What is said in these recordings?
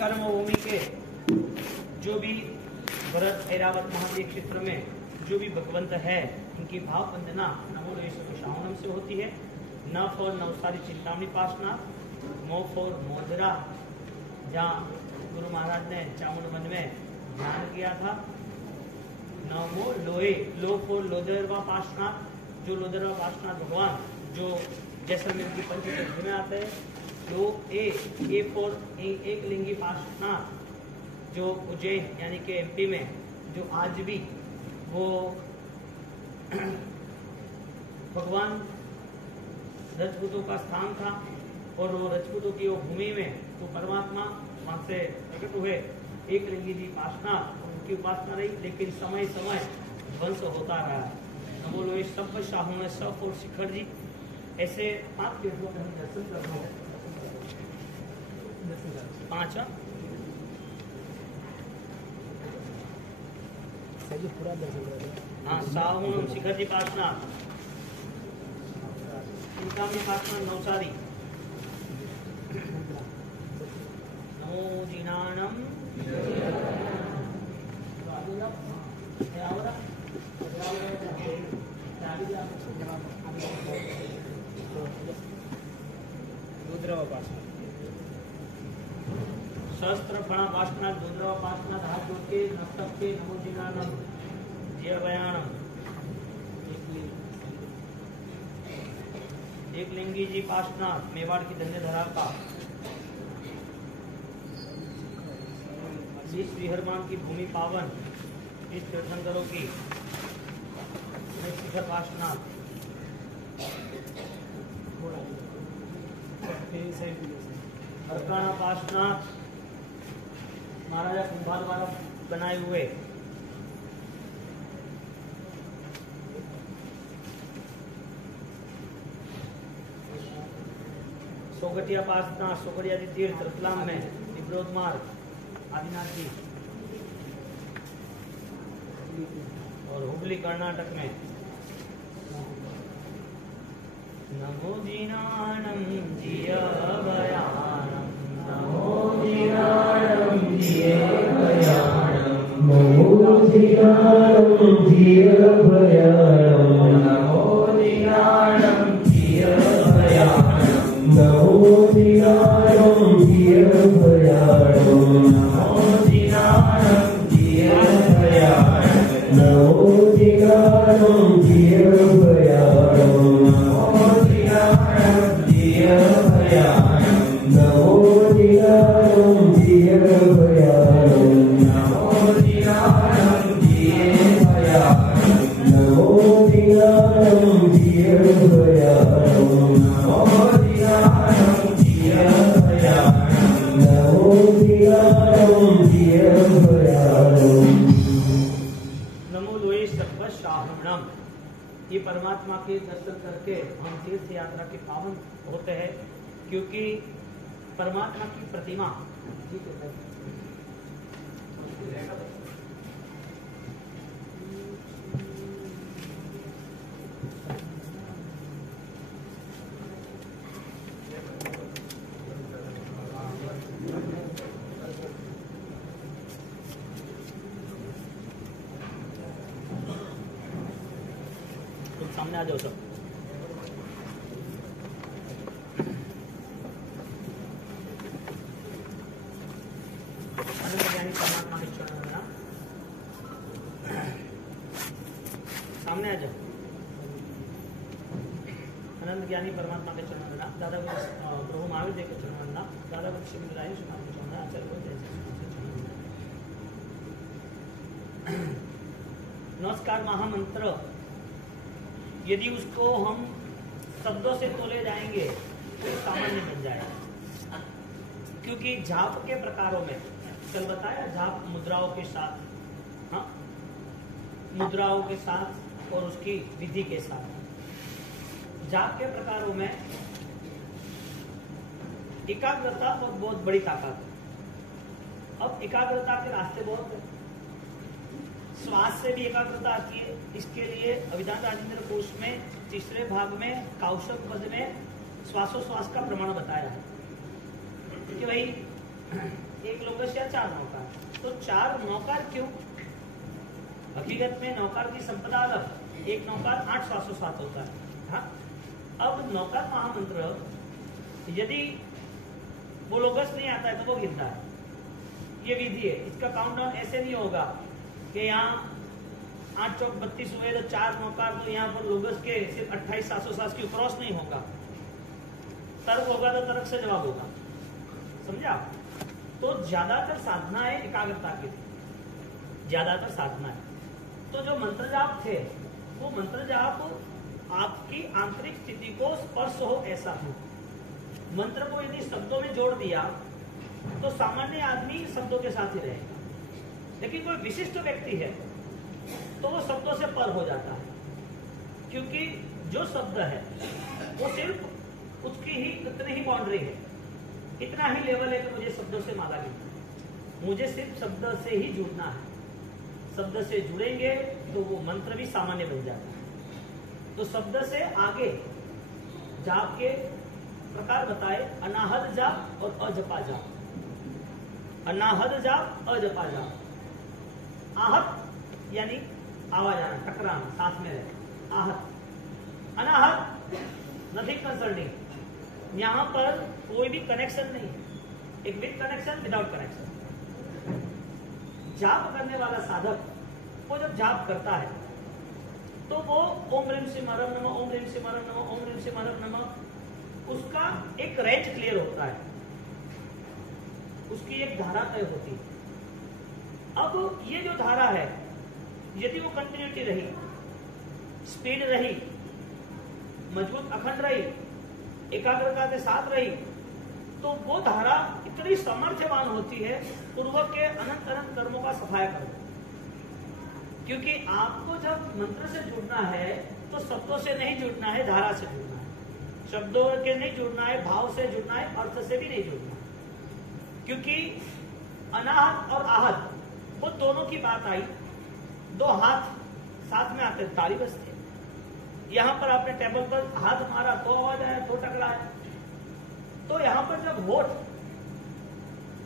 कर्मभूमि के जो भी भरत ऐरावत महादेव क्षेत्र में जो भी भगवंत है, इनकी भाव वंदना नमो श्रावणम से होती है। न फॉर नवसारी चिंतामणि पासनाथ, मो फॉर मोदरा, जहाँ गुरु महाराज ने चामुंड वन में ध्यान किया था। नमो लोहे, लो फॉर लोदरवा पासनाथ, जो लोदरवा पासनाथ भगवान जो जैसलमेर की पंचतीर्थ में आते हैं। लो ए फॉर एक लिंगी पासनाथ, जो उज्जैन यानी कि एमपी में जो आज भी वो भगवान रजपूतों का स्थान था, और वो रजपूतों की वो भूमि में वो परमात्मा वहां से प्रकट हुए। एक लिंगी जी पासनाथ, उनकी उपासना रही, लेकिन समय समय ध्वंस होता रहा। नमो लोहे सब शाहों में सब और शिखर जी, ऐसे 5 तीर्थों का हम दर्शन कर रहे हैं। 5 पूरा दर्शन कर रहे हैं। हाँ, साहुण शिखर जी पासनाथ, चिंतामणि पासनाथ नवसारी। नमो जिनानम सहस्त्र फणा पासनाथ, रुद्रवा पासनाथ, हाथ जोड़ के नस्तक के नमो जिनानम जय बयानम। एक लिंगी जी पासनाथ, मेवाड़ की धन्यधरा का। इस विहरमान की भूमि पावन, इस तीर्थंकरों की शिखर पासनाथ। अरकाना पासनाथ, महाराजा कुंभार द्वारा बनाए हुए। सोगटिया पासनाथ, सोगटिया जी तीर्थ रतलाम में, निब्रोध मार्ग आदिनाथ जी, और हुबली कर्नाटक में। नमो जिनानम जिय बयानम, नमो जिनानम जिय बयानम, नमो जिनानम जिय बयानम, नमो जिनानम जिय बयानम, नमो जिनानम जिय बयानम, नमो जिनानम जिय बयानम, नमो जिनानम जिय बयानम, नमो जिनानम जिय बयानम, नमो जिनानम जिय बयानम, नमो जिनानम जिय बयानम, नमो जिनानम जिय बयानम, नमो जिनानम जिय बयानम, नमो जिनानम जिय बयानम। नमो लोहे सर्व शाहणम। ये परमात्मा के दर्शन करके हम तीर्थ यात्रा के पावन होते हैं, क्योंकि परमात्मा की प्रतिमा सामने आ जाओ सब। परमात्मा के चरणों में सामने आ जाओ। अनंत ज्ञानी परमात्मा के चरणों में दादा प्रभु महावीर देव के चरणों में दादा शिवराय सुनाम के चरणों में आचार्य। नमस्कार महामंत्र यदि उसको हम शब्दों से तोले जाएंगे तो सामान्य बन जाएगा, क्योंकि जाप के प्रकारों में कल बताया, जाप मुद्राओं के साथ, हाँ, मुद्राओं के साथ और उसकी विधि के साथ। जाप के प्रकारों में एकाग्रता और बहुत बड़ी ताकत है। अब एकाग्रता के रास्ते बहुत है, श्वास से भी एकाग्रता आती है। इसके लिए अभिधान राजेंद्र कोश में तीसरे भाग में कौशल पद में श्वासोश्वास का प्रमाण बताया है कि भाई एक लोग 4 नौकार। तो 4 नौकार क्यों? हकीकत में नौकार की संपदा अलग, एक नौकार 8/707 होता है। हाँ, अब नौकार महामंत्र यदि वो लोगस नहीं आता है तो वो गिनता है। ये विधि है, इसका काउंटडाउन ऐसे नहीं होगा कि यहाँ 8 चौक 32 हुए तो 4 नौकार, तो यहाँ पर लोगस के सिर्फ 28/707 की क्रॉस नहीं होगा। तर्क होगा तो तर्क से जवाब होगा, समझा? तो ज्यादातर साधना है एकाग्रता की, ज्यादातर साधना है। तो जो मंत्र जाप थे वो मंत्र जाप आपकी आंतरिक स्थिति को स्पर्श हो ऐसा हो। मंत्र को यदि शब्दों में जोड़ दिया तो सामान्य आदमी शब्दों के साथ ही रहेगा, लेकिन कोई विशिष्ट व्यक्ति है तो वो शब्दों से पर हो जाता है, क्योंकि जो शब्द है वो सिर्फ उसकी ही इतनी ही बाउंड्री है, इतना ही लेवल है कि मुझे शब्दों से माला गिनना है, मुझे सिर्फ शब्द से ही जुड़ना है। शब्द से जुड़ेंगे तो वो मंत्र भी सामान्य बन जाता है। तो शब्द से आगे जाप के प्रकार बताए, अनाहत जाप और अजपा जाप। अनाहत जाप, अजपा जाप। आहत यानी आवाज आना, टकराना, साथ में रहे, आहत। अनाहत नथिंग कंसर्निंग, यहां पर कोई भी कनेक्शन नहीं है, एक विद कनेक्शन, विदाउट कनेक्शन। जाप करने वाला साधक वो जब जाप करता है तो वो ओम ह्रीम सिमरम नमः, ओम ह्रीम सिमरम नमः, ओम ह्रीम सिमरम नमः, उसका एक रेंज क्लियर होता है, उसकी एक धारा तय होती है। अब ये जो धारा है यदि वो कंटिन्यूटी रही, स्पीड रही, मजबूत अखंड रही, एकाग्रता के साथ रही, तो वो धारा इतनी सामर्थ्यवान होती है पूर्व के अनंत अनंत कर्मों का सफाया करना। क्योंकि आपको जब मंत्र से जुड़ना है तो शब्दों से नहीं जुड़ना है, धारा से जुड़ना है। शब्दों के नहीं जुड़ना है, भाव से जुड़ना है, अर्थ से भी नहीं जुड़ना है। क्योंकि अनाहत और आहत वो दोनों की बात आई, दो हाथ साथ में आते ताली बजती है। यहां पर आपने टेबल पर हाथ मारा तो आवाज आया, तो टकराया। तो यहां पर जब होठ,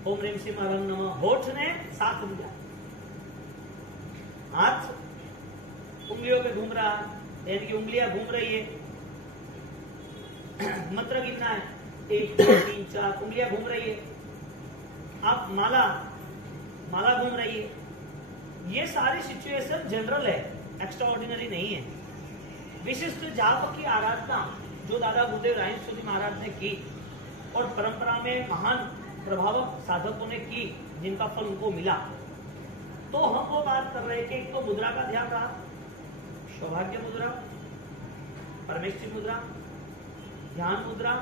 ओम ह्रीम सिमरम नमः, होठ ने साथ दिया, हाथ उंगलियों पे घूम रहा है, यानी कि उंगलियां घूम रही है, मंत्र गिनना है, 1 2 3 4 उंगलियां घूम रही है। आप माला घूम रही है। ये सारी सिचुएशन जनरल है, एक्स्ट्रा ऑर्डिनरी नहीं है। विशिष्ट जाप की आराधना जो दादा गुरुदेव रायन सूरी महाराज ने की और परंपरा में महान प्रभावक साधकों ने की, जिनका फल उनको मिला, तो हम वो बात कर रहे हैं कि एक तो मुद्रा का ध्यान रहा, सौभाग्य मुद्रा, परमेष्ठी मुद्रा, ध्यान मुद्रा,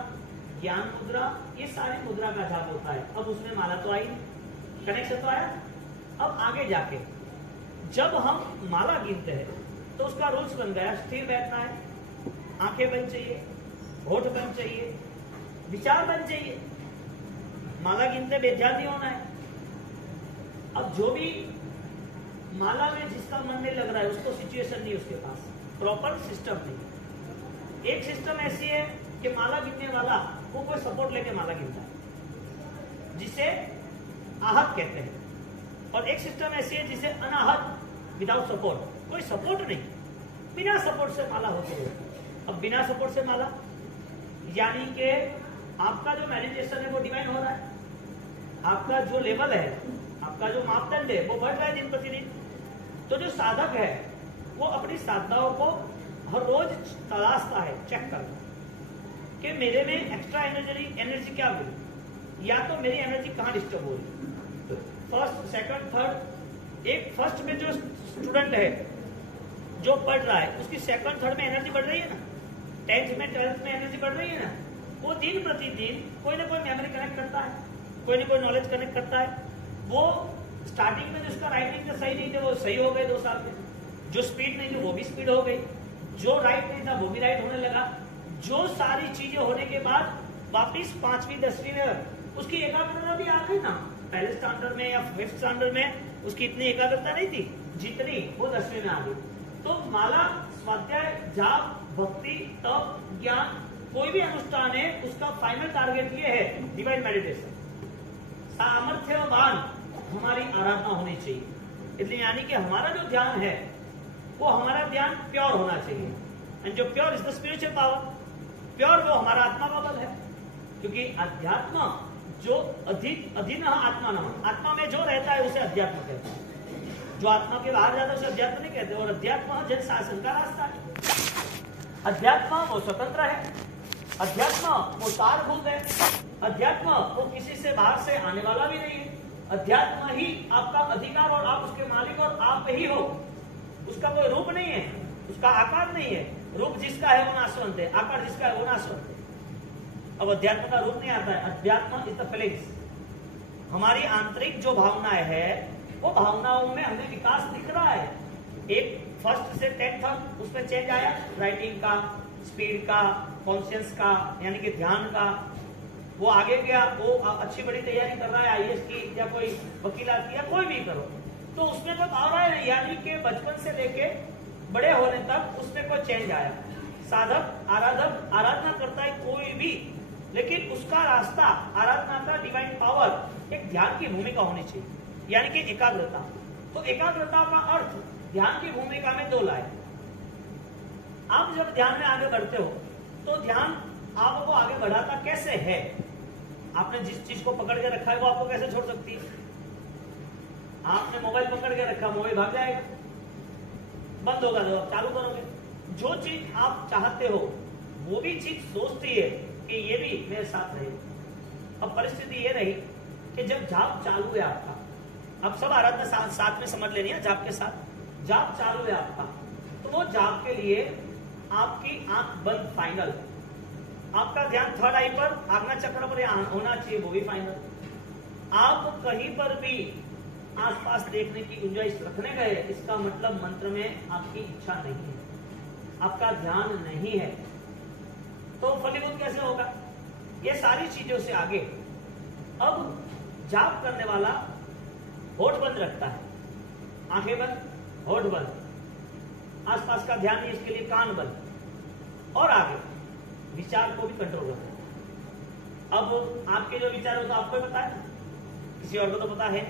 ज्ञान मुद्रा, ये सारी मुद्रा का जाप होता है। अब उसमें माला तो आई, कनेक्शन तो आया। अब आगे जाके जब हम माला गिनते हैं तो उसका रूल्स बन गया, स्थिर बैठना है, आंखें बंद चाहिए, होठ बंद चाहिए, विचार बंद चाहिए, माला गिनते बेध्यान नहीं होना है। अब जो भी माला में जिसका मन नहीं लग रहा है उसको सिचुएशन नहीं, उसके पास प्रॉपर सिस्टम नहीं। एक सिस्टम ऐसी है कि माला गिनने वाला वो कोई सपोर्ट लेके माला गिनता है, जिसे आहत कहते हैं, और एक सिस्टम ऐसी है जिसे अनाहत, विदाउट सपोर्ट, कोई सपोर्ट नहीं, बिना सपोर्ट से माला होती है। अब बिना सपोर्ट से माला यानी कि आपका जो मेडिटेशन है वो डिवाइन हो रहा है, आपका जो लेवल है, आपका जो मापदंड है वो बढ़ रहा है दिन प्रतिदिन। तो जो साधक है वो अपनी साधनाओं को हर रोज तलाशता है, चेक करता है कि मेरे में एक्स्ट्रा एनर्जी क्या मिली, या तो मेरी एनर्जी कहाँ डिस्टर्ब हो रही है। फर्स्ट, सेकंड, थर्ड, एक फर्स्ट में जो स्टूडेंट है जो पढ़ रहा है उसकी सेकंड थर्ड में एनर्जी बढ़ रही है ना, 10th में 12th में एनर्जी बढ़ रही है ना, वो दिन प्रतिदिन कोई ना कोई मेमोरी कनेक्ट करता है, कोई ना कोई नॉलेज कनेक्ट करता है। वो स्टार्टिंग में जिसका राइटिंग तो सही नहीं थे वो सही हो गए 2 साल में, जो स्पीड नहीं थी वो भी स्पीड हो गई, जो राइट नहीं था वो भी राइट होने लगा। जो सारी चीजें होने के बाद वापिस 5वीं 10वीं में उसकी एकाग्रता भी आ गई ना, पहले स्टैंडर्ड में या 5th स्टैंडर्ड में उसकी इतनी एकाग्रता नहीं थी जितनी वो 10वीं में आ गई। तो माला, स्वाध्याय, जाप, भक्ति, तप, ज्ञान, कोई भी अनुष्ठान है उसका फाइनल टारगेट ये है डिवाइन मेडिटेशन। सामर्थ्यवान हमारी आराधना होनी चाहिए। इसलिए यानी कि हमारा जो ध्यान है वो हमारा ध्यान प्योर होना चाहिए। एंड जो pure is the spiritual power, pure वो हमारा आत्मा का बल है। क्योंकि अध्यात्म जो अधीन आत्मा न, आत्मा में जो रहता है उसे अध्यात्म कहते हैं। जो आत्मा के बाहर जाता है उसे अध्यात्म नहीं कहते। और अध्यात्म जन शासन का रास्ता है। अध्यात्म वो स्वतंत्र है, अध्यात्म वो सारभूत है, अध्यात्म वो किसी से बाहर से आने वाला भी नहीं है। अध्यात्म ही आपका अधिकार और आप उसके मालिक और आप ही हो। उसका कोई रूप नहीं है, उसका आकार नहीं है। रूप जिसका है वो नाशवंत है, आकार जिसका है वो नाशवंत है। अब अध्यात्म का रूप नहीं आता है। अध्यात्म इज द फीलिंग्स। हमारी आंतरिक जो भावनाएं है वो भावनाओं में हमें विकास दिख रहा है। एक 1st से 10th तक उसमें चेंज आया, राइटिंग का, स्पीड का, कॉन्शियस का, यानी कि ध्यान का। वो आगे गया, वो अच्छी बड़ी तैयारी कर रहा है आईएएस की या कोई वकीलात की या कोई भी करो, तो उसमें कोई भावना नहीं, यानी कि बचपन से लेके बड़े होने तक उसमें कोई चेंज आया। साधक आराधक आराधना करता है कोई भी, लेकिन उसका रास्ता आराधना का डिवाइन पावर एक ध्यान की भूमिका होनी चाहिए, यानी कि एकाग्रता। तो एकाग्रता का अर्थ ध्यान की भूमिका में 2 लाए। आप जब ध्यान में आगे बढ़ते हो तो ध्यान आपको आगे बढ़ाता कैसे है? आपने जिस चीज को पकड़ के रखा है वो आपको कैसे छोड़ सकती है? आपने मोबाइल पकड़ के रखा, मोबाइल भाग जाएगा, बंद होगा तो आप चालू करोगे। जो चीज आप चाहते हो वो भी चीज सोचती है कि ये भी मेरे साथ रहे। अब परिस्थिति ये रही कि जब जाप चालू है आपका, अब सब आराधना साथ में समझ लेनी है, जाप के साथ जाप चालू है आपका, तो वो जाप के लिए आपकी आंख बंद फाइनल, आपका ध्यान 3rd आई पर, आज्ञा चक्र पर होना चाहिए, वो भी फाइनल। आप कहीं पर भी आसपास देखने की गुंजाइश रखने गए, इसका मतलब मंत्र में आपकी इच्छा नहीं है, आपका ध्यान नहीं है, तो फलीभूत कैसे होगा? ये सारी चीजों से आगे अब जाप करने वाला होठ बंद रखता है, आंखें बंद, होठ बंद, आसपास का ध्यान नहीं, इसके लिए कान बंद, और आगे विचार को भी कंट्रोल करना है। अब आपके जो विचार हो तो आपको पता है, किसी और को तो पता है।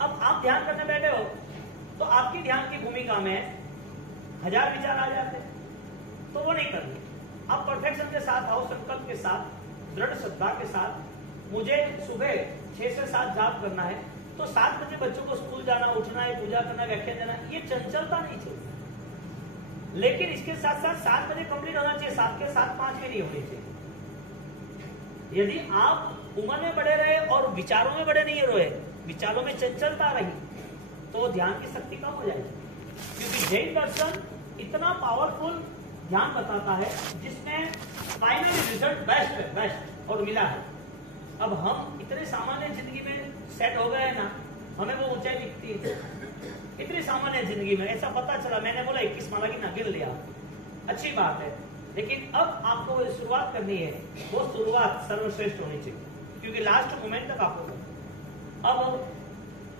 अब आप ध्यान करने बैठे हो तो आपकी ध्यान की भूमिका में 1000 विचार आ जाते हैं, तो वो नहीं करनी। आप परफेक्शन के साथ आओ, संकल्प के साथ, दृढ़ श्रद्धा के साथ। मुझे सुबह 6 से 7 जाप करना है, तो 7 बजे बच्चों को स्कूल जाना, उठना है, पूजा करना, व्याख्यान देना, ये चंचलता नहीं चाहिए। लेकिन इसके साथ साथ 7 बजे कंप्लीट होना चाहिए, 7 के 7 5 भी नहीं होनी चाहिए। यदि आप उम्र में बढ़े रहे और विचारों में बढ़े नहीं रहे, विचारों में चंचलता रही, तो ध्यान की शक्ति कम हो जाएगी। क्योंकि जैन दर्शन इतना पावरफुल ध्यान बताता है जिसमें फाइनल रिजल्ट बेस्ट और मिला है। अब हम इतने सामान्य जिंदगी में सेट हो गए ना, हमें वो ऊंचाई दिखती है इतनी सामान्य जिंदगी में। ऐसा पता चला, मैंने बोला 21 माला की ना गिर लिया, अच्छी बात है, लेकिन अब आपको वो शुरुआत करनी है, वो शुरुआत सर्वश्रेष्ठ होनी चाहिए, क्योंकि लास्ट मोमेंट तक आपको करना। अब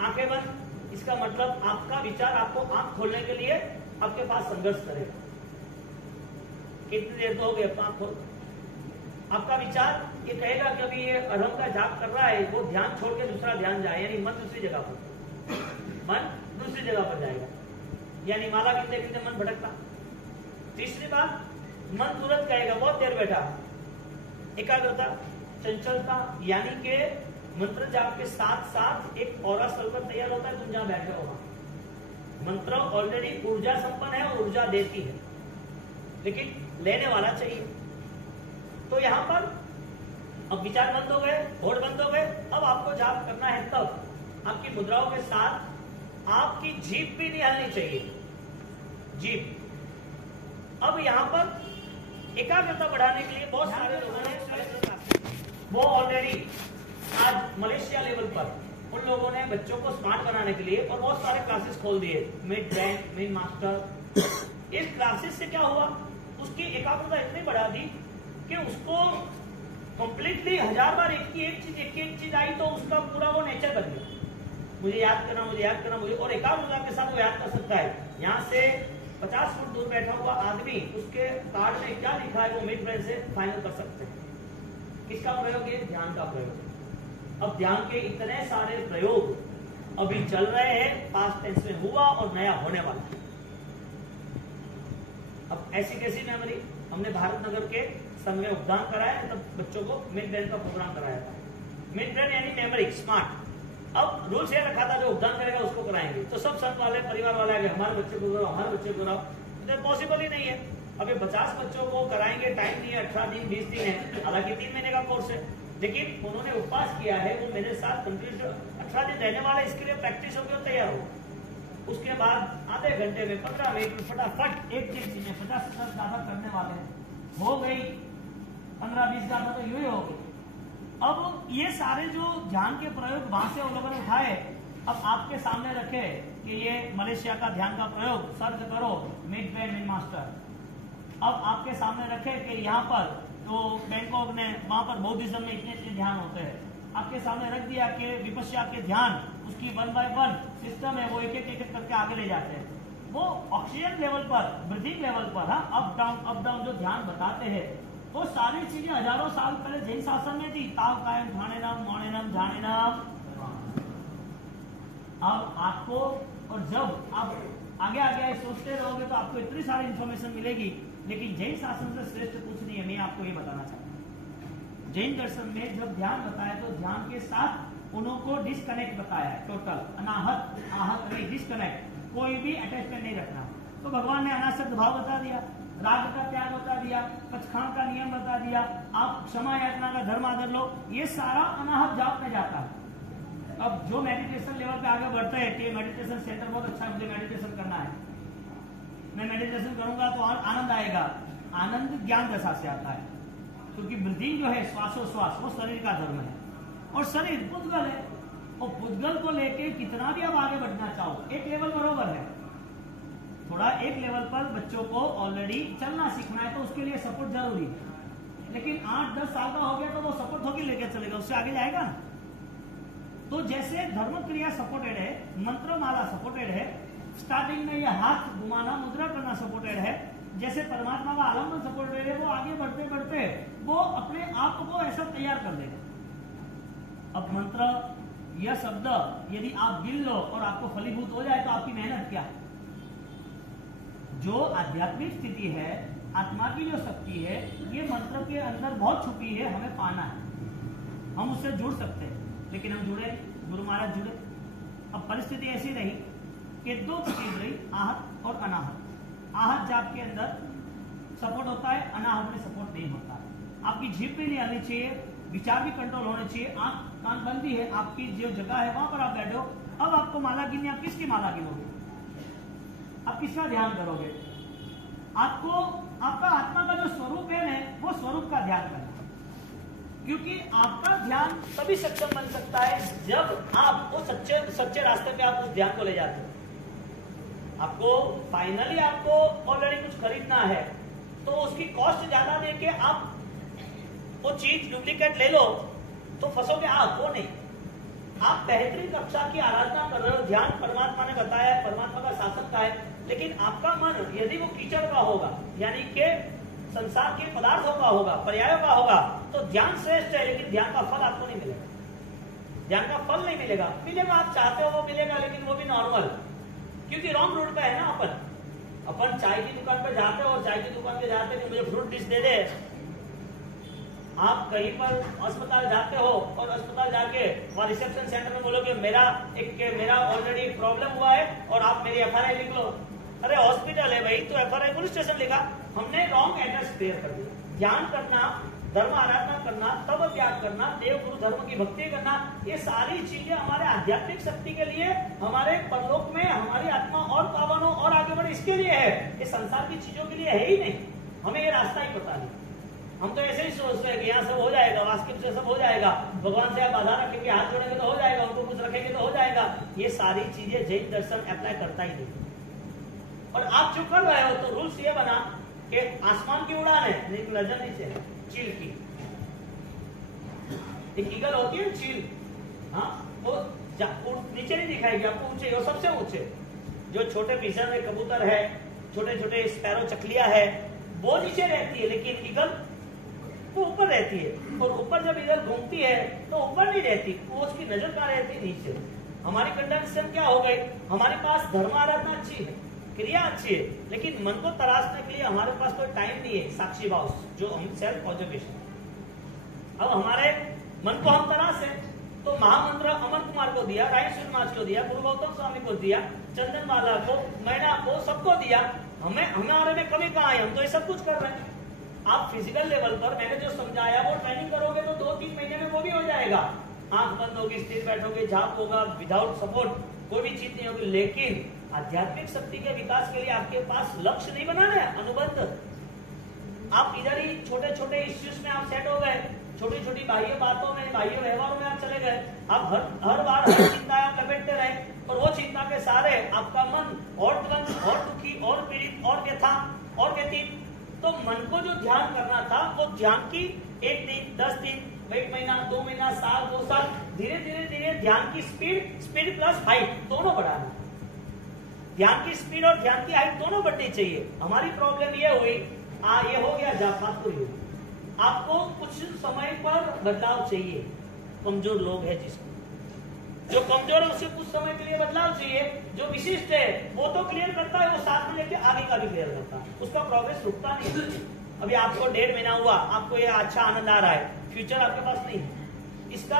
आंखें बंद, इसका मतलब आपका विचार आपको आंख खोलने के लिए आपके पास संघर्ष करेगा। कितनी देर तो हो गई, आंख खोल। आपका विचार ये कहेगा कि अभी ये अधम का जाप कर रहा है, वो ध्यान छोड़ के दूसरा ध्यान जाए, यानी मन दूसरी जगह पर, मन दूसरी जगह पर जाएगा, यानी माला गिनते गिनते मन भटकता। तीसरी बात, मन तुरंत कहेगा बहुत देर बैठा। एकाग्रता, चंचलता, यानी कि मंत्र जाप के साथ साथ एक ऑरा सर्कल तैयार होता है, तुम जहां बैठे हो मंत्र ऑलरेडी ऊर्जा संपन्न है और ऊर्जा देती है, लेकिन लेने वाला चाहिए। तो यहां पर अब विचार बंद हो गए, होठ बंद हो गए, अब आपको जाप करना है। तब आपकी मुद्राओं के साथ आपकी जीभ भी नहीं हिलनी चाहिए, जीभ। अब यहां पर एकाग्रता बढ़ाने के लिए बहुत सारे लोगों ने, वो ऑलरेडी आज मलेशिया लेवल पर उन लोगों ने बच्चों को स्मार्ट बनाने के लिए और बहुत सारे क्लासेस खोल दिए, मिड रैंक, मिड मास्टर। इस क्लासेस से क्या हुआ, उसकी एकाग्रता इतनी बढ़ा दी कि उसको कंप्लीटली 1000 बार एक चीज आई तो उसका पूरा वो नेचर बन गया। मुझे याद करना, मुझे, और एकाग्रता के साथ वो याद कर सकता है। यहाँ से 50 फुट दूर बैठा हुआ आदमी, उसके कार्ड में क्या लिखा है वो मिड ब्रेन से फाइनल कर सकते हैं। किसका प्रयोग है? ध्यान का प्रयोग। अब ध्यान के इतने सारे प्रयोग अभी चल रहे हैं, पास्ट टेंस में हुआ और नया होने वाला है। अब ऐसी कैसी मेमोरी? हमने भारत नगर के संघ में उपदान कराया, तब बच्चों को मिड ब्रेन का प्रोग्राम कराया था। मिड ब्रेन यानी मेमोरी स्मार्ट। अब रूल्स ये रखा था जो उपदान करेगा उसको कराएंगे, तो सब संघ वाले परिवार वाले आगे हमारे बच्चे को कराओ, हमारे बच्चे को कराओ, तो पॉसिबल ही नहीं है। अब ये 50 बच्चों को कराएंगे, टाइम नहीं है, 18 दिन 20 दिन है, हालांकि 3 महीने का कोर्स है, लेकिन उन्होंने उपवास किया है, वो मेरे साथ कंटिन्यू 18 दिन रहने वाले, इसके लिए प्रैक्टिस होगी और तैयार हो। उसके बाद आधे घंटे में 15 मिनट में फटाफट एक चीज में 50-50 गाथा करने वाले हैं, हो गई 15-20 गाथा तो यूं ही हो गई। अब ये सारे जो ध्यान के प्रयोग वहां से उन लोगों ने उठाए, अब आपके सामने रखे कि ये मलेशिया का ध्यान का प्रयोग सर्च करो मिड ब्रेन मिड मास्टर। अब आपके सामने रखे कि यहाँ पर तो बैंकॉक ने वहां पर बौद्धिज्म में इतने ध्यान होते हैं, आपके सामने रख दिया कि विपश्या के ध्यान उसकी 1 by 1 सिस्टम है, वो एक एक करके आगे ले जाते हैं। वो ऑक्सीजन लेवल पर, ब्रीथिंग लेवल पर, हाँ, अप डाउन जो ध्यान बताते हैं, वो सारी चीजें हजारों साल पहले जैन शासन में थी। ताव कायम ठाणे नाम मौने नाम जाने नाम। अब आपको, और जब आप आगे आगे सोचते रहोगे तो आपको इतनी सारी इंफॉर्मेशन मिलेगी, लेकिन जैन शासन से श्रेष्ठ कुछ नहीं है। मैं आपको ये बताना चाहता हूँ, जैन दर्शन में जब ध्यान बताया तो ध्यान के साथ उनको डिस्कनेक्ट बताया है, टोटल अनाहत आहत नहीं, डिस्कनेक्ट, कोई भी अटैचमेंट नहीं रखना। तो भगवान ने अनासक्त भाव बता दिया, राग का त्याग बता दिया, पचखान का नियम बता दिया, आप क्षमा यातना का धर्म आदर लो, ये सारा अनाहत जाप में जाता है। अब जो मेडिटेशन लेवल पे आगे बढ़ते हैं कि मेडिटेशन सेंटर बहुत अच्छा है, मुझे मेडिटेशन करना है, मैं मेडिटेशन करूंगा तो और आनंद आएगा। आनंद ज्ञान दशा से आता है, क्योंकि ब्रीथिंग जो है श्वासोश्वास वो शरीर का धर्म है, और शरीर पुद्गल है, और पुद्गल को लेके कितना भी आप आगे बढ़ना चाहो, एक लेवल बरोबर है, थोड़ा एक लेवल पर बच्चों को ऑलरेडी चलना सीखना है तो उसके लिए सपोर्ट जरूरी है, लेकिन 8-10 साल का हो गया तो वो सपोर्ट होगी लेके चलेगा, उससे आगे जाएगा ना। तो जैसे धर्म क्रिया सपोर्टेड है, मंत्र माला सपोर्टेड है, स्टार्टिंग में ये हाथ घुमाना मुद्रा करना सपोर्टेड है, जैसे परमात्मा का आलम्बन सपोर्टेड है, वो आगे बढ़ते बढ़ते वो अपने आप को ऐसा तैयार कर देगा। अब मंत्र यह शब्द यदि आप गिन लो और आपको फलीभूत हो जाए तो आपकी मेहनत क्या? जो आध्यात्मिक स्थिति है, आत्मा की जो शक्ति है, ये मंत्र के अंदर बहुत छुपी है, हमें पाना है, हम उससे जुड़ सकते हैं, लेकिन हम जुड़े, गुरु महाराज जुड़े। अब परिस्थिति ऐसी रही कि 2 चीज रही, आहत और अनाहत। आहत जाप के अंदर सपोर्ट होता है, अनाहत में सपोर्ट नहीं होता है। आपकी जीभ भी नहीं आनी चाहिए, विचार भी कंट्रोल होने चाहिए, आंख कान बंदी है, आपकी जो जगह है वहां पर आप बैठे हो। अब आपको माला गिननी, आप किसकी माला गिनोगे? आप किसका ध्यान करोगे? आपको आपका आत्मा का जो स्वरूप है ना, वो स्वरूप का ध्यान करना, क्योंकि आपका ध्यान तभी सक्षम बन सकता है जब आप वो सच्चे रास्ते पे आप उस ध्यान को ले जाते हो। आपको फाइनली आपको ऑलरेडी कुछ खरीदना है तो उसकी कॉस्ट ज्यादा देके आप वो चीज डुप्लीकेट ले लो तो फंसोगे आप, वो नहीं। आप बेहतरीन कक्षा की आराधना कर रहे हो, ध्यान परमात्मा ने बताया है, परमात्मा का शासन का है, लेकिन आपका मन यदि वो कीचड़ का होगा, यानी कि संसार के पदार्थों का होगा, पर्यायों का होगा, तो ध्यान श्रेष्ठ है, लेकिन ध्यान का फल आपको नहीं मिलेगा। ध्यान का फल नहीं मिलेगा, आप चाहते हो वो मिलेगा, लेकिन वो भी नॉर्मल, क्योंकि रॉन्ग रूट पे है ना। अपन चाय की दुकान पे जाते हो और चाय की दुकान पे जाते कि मुझे फ्रूट डिश दे दे। आप कहीं पर अस्पताल जाते हो और अस्पताल जाके वहां रिसेप्शन सेंटर में बोलोगे मेरा ऑलरेडी प्रॉब्लम हुआ है और आप मेरी FRI लिख लो। अरे हॉस्पिटल है भाई, तो FRI पुलिस स्टेशन लिखा। हमने रॉन्ग एड्रेस क्लियर कर दिया। ध्यान करना, धर्म आराधना करना, तब त्याग करना, देव गुरु धर्म की भक्ति करना, ये सारी चीजें हमारे आध्यात्मिक शक्ति के लिए, हमारे परलोक में हमारी आत्मा और पावन हो और आगे बढ़े, इसके लिए है। ये संसार की चीजों के लिए है ही नहीं। हमें ये रास्ता ही पता नहीं। हम तो ऐसे ही सोचते हैं कि यहाँ सब हो जाएगा, वास्तविक से सब हो जाएगा, भगवान से आप आधार रखेंगे, हाथ जोड़ेंगे तो हो जाएगा, उनको कुछ रखेंगे तो हो जाएगा। ये सारी चीजें जैन दर्शन अप्लाई करता ही नहीं। और आप जो कर रहे हो तो रूल्स ये बना कि आसमान की उड़ान है, लेकिन नजर नीचे है, चील की। एक ईगल होती है चील, हाँ, वो नीचे नहीं दिखाएगी आपको, ऊंचे और सबसे ऊंचे। जो छोटे पिजन में कबूतर है, छोटे छोटे स्पैरो चकलिया है, वो नीचे रहती है, लेकिन ईगल वो ऊपर रहती है। और ऊपर जब ईगल घूमती है तो ऊपर नहीं रहती, वो उसकी नजर कहाँ रहती है? नीचे। हमारी कंडीशन क्या हो गई, हमारे पास धर्म आराधना अच्छी है, क्रिया अच्छी है, लेकिन मन को तराशने के लिए हमारे पास कोई टाइम नहीं है। साक्षी भाव जो हम सेल्फ ऑब्जर्वेशन, अब हमारे मन को हम तराश है तो महामंत्र अमर कुमार को दिया, राय सूर्यमाच को दिया, गुरु गौतम स्वामी को दिया, चंदन माला को, मैना को, सबको दिया। हमारे में कमी कहाँ है, हम तो ये सब कुछ कर रहे हैं। आप फिजिकल लेवल पर मैंने जो समझाया वो ट्रेनिंग करोगे तो 2-3 महीने में वो भी हो जाएगा। आंख बंद होगी, स्थिर बैठोगे, जाप होगा, विदाउट सपोर्ट कोई भी चीज नहीं होगी। लेकिन आध्यात्मिक शक्ति के विकास के लिए आपके पास लक्ष्य नहीं बनाना है, अनुबंध। आप इधर ही छोटे छोटे इश्यूज में आप सेट हो गए, छोटी छोटी बाह्य बातों में, बाह्य व्यवहारों में आप चले गए। आप हर बार हर चिंता आप लपेटते रहे और वो चिंता के सारे आपका मन और तंग और दुखी और पीड़ित और व्यथा और व्यतीत। तो मन को जो ध्यान करना था वो ध्यान की 1 दिन, 10 दिन, 1 महीना, 2 महीना, साल, 2 साल, धीरे धीरे धीरे ध्यान की स्पीड प्लस हाइट दोनों बढ़ाना। ध्यान की स्पीड और ध्यान की हाइट दोनों बढ़नी चाहिए। हमारी प्रॉब्लम ये हुई, ये हो गया जापात हुई, आपको कुछ समय पर बदलाव चाहिए। कमजोर लोग हैं जिसको, जो कमजोर है उसे कुछ समय के लिए बदलाव चाहिए। जो विशिष्ट है वो तो क्लियर करता है, वो साथ में लेके आगे का भी क्लियर करता है, उसका प्रोग्रेस रुकता नहीं है। अभी आपको 1.5 महीना हुआ, आपको ये अच्छा आनंद आ रहा है, फ्यूचर आपके पास नहीं है, इसका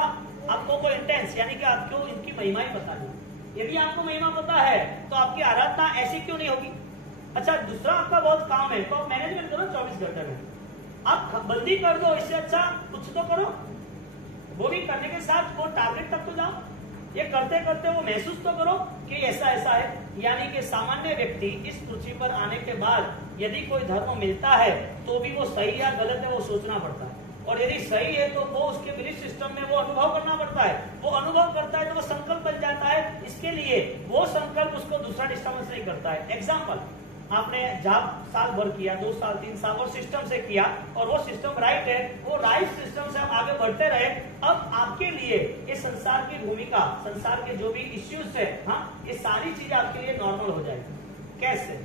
आपको कोई इंटेंस यानी कि आपको इनकी महिमा ही पता नहीं। यदि आपको महिमा पता है तो आपकी आराधना ऐसी क्यों नहीं होगी। अच्छा, दूसरा आपका बहुत काम है तो आप मैनेजमेंट करो 24 घंटे में, आप बंदी कर दो, इससे अच्छा कुछ तो करो। वो भी करने के साथ वो टारगेट तक तो जाओ। ये करते करते वो महसूस तो करो कि ऐसा ऐसा है। यानी कि सामान्य व्यक्ति इस पृथ्वी पर आने के बाद यदि कोई धर्म मिलता है तो भी वो सही या गलत है वो सोचना पड़ता है, और यदि सही है तो वो उसके बिलीफ सिस्टम में वो अनुभव करना पड़ता है। वो अनुभव करता है तो वो संकल्प बन जाता है। इसके लिए वो संकल्प उसको दूसरा डिस्टर्बेंस नहीं करता है। एग्जाम्पल, आपने जाप साल भर किया, 2 साल 3 साल और सिस्टम से किया और वो सिस्टम राइट है, वो राइट सिस्टम से आप आगे बढ़ते रहे। अब आपके लिए ये संसार की भूमिका, संसार के जो भी इश्यूज है, हाँ, ये सारी चीजें आपके लिए नॉर्मल हो जाएगी। कैसे?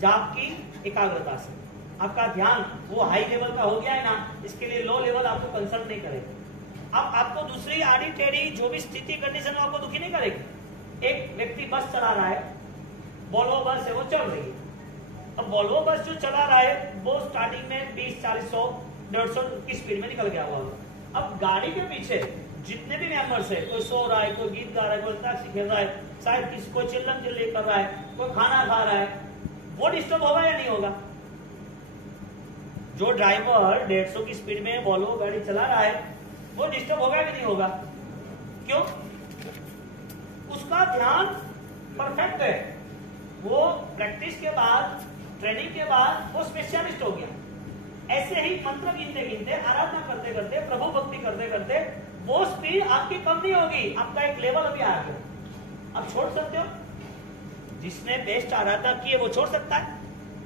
जाप की एकाग्रता से। आपका ध्यान वो हाई लेवल का हो गया है ना, इसके लिए लो लेवल आपको कंसल्ट नहीं करेगा। अब आपको दूसरी आड़ी टेढ़ी जो भी स्थिति कंडीशन आपको दुखी नहीं करेगी। एक व्यक्ति बस चला रहा है, वोल्वो बस है, वो चल रही है। अब वोल्वो बस जो चला रहा है वो स्टार्टिंग में 20, 40, 100, 150 की स्पीड में निकल गया होगा। अब गाड़ी के पीछे जितने भी मेंबर्स है, कोई सो रहा है, कोई गीत गा रहा है, कोई अंताक्षरी खेल रहा है, शायद किसी को चिल्लम चिल्ली कर रहा है, कोई खाना खा रहा है, वो डिस्टर्ब होगा या नहीं होगा? जो ड्राइवर 150 की स्पीड में वोल्वो गाड़ी चला रहा है वो डिस्टर्ब होगा कि नहीं होगा? क्यों? उसका ध्यान परफेक्ट है। वो प्रैक्टिस के बाद, ट्रेनिंग के बाद वो स्पेशलिस्ट हो गया। ऐसे ही मंत्र गिनते गिनते, आराधना करते करते, प्रभु भक्ति करते करते वो स्पीड आपकी कम नहीं होगी। आपका एक लेवल अभी आ गया। अब छोड़ सकते हो। जिसने बेस्ट आराधना की है वो छोड़ सकता है।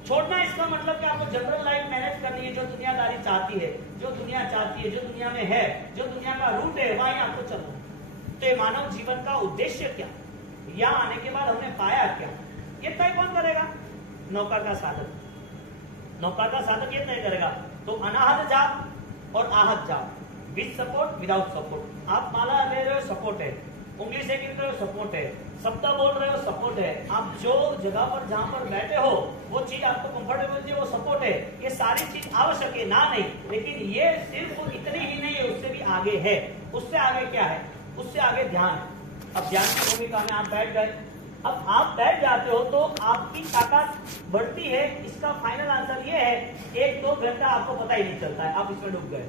छोड़ना इसका मतलब कि आपको जनरल लाइफ मैनेज करनी है, जो दुनियादारी चाहती है, जो दुनिया चाहती है, जो दुनिया में है, जो दुनिया का रूट है, वहां आपको चलना। तो ये मानव जीवन का उद्देश्य क्या, यहाँ आने के बाद हमने पाया क्या, ये तय कौन करेगा? नौका का साधक। नौका का साधक ये तय करेगा। तो अनाहत जाप और आहत जाप, विद सपोर्ट, विदाउट सपोर्ट। आप माला ले रहे हो, सपोर्ट है। उंगली से गिन रहे हो, सपोर्ट है। शब्द बोल रहे हो, सपोर्ट है। आप जो जगह पर जहां पर बैठे हो वो चीज आपको कंफर्टेबल है, वो सपोर्ट है। ये सारी चीज आवश्यक है ना नहीं, लेकिन ये सिर्फ इतनी ही नहीं है, उससे भी आगे है। उससे आगे क्या है? उससे आगे ध्यान। अब ध्यान की भूमिका में आप बैठ गए। अब आप बैठ जाते हो तो आपकी ताकत बढ़ती है। इसका फाइनल आंसर ये है, 1-2 घंटा आपको पता ही नहीं चलता है, आप इसमें डूब गए।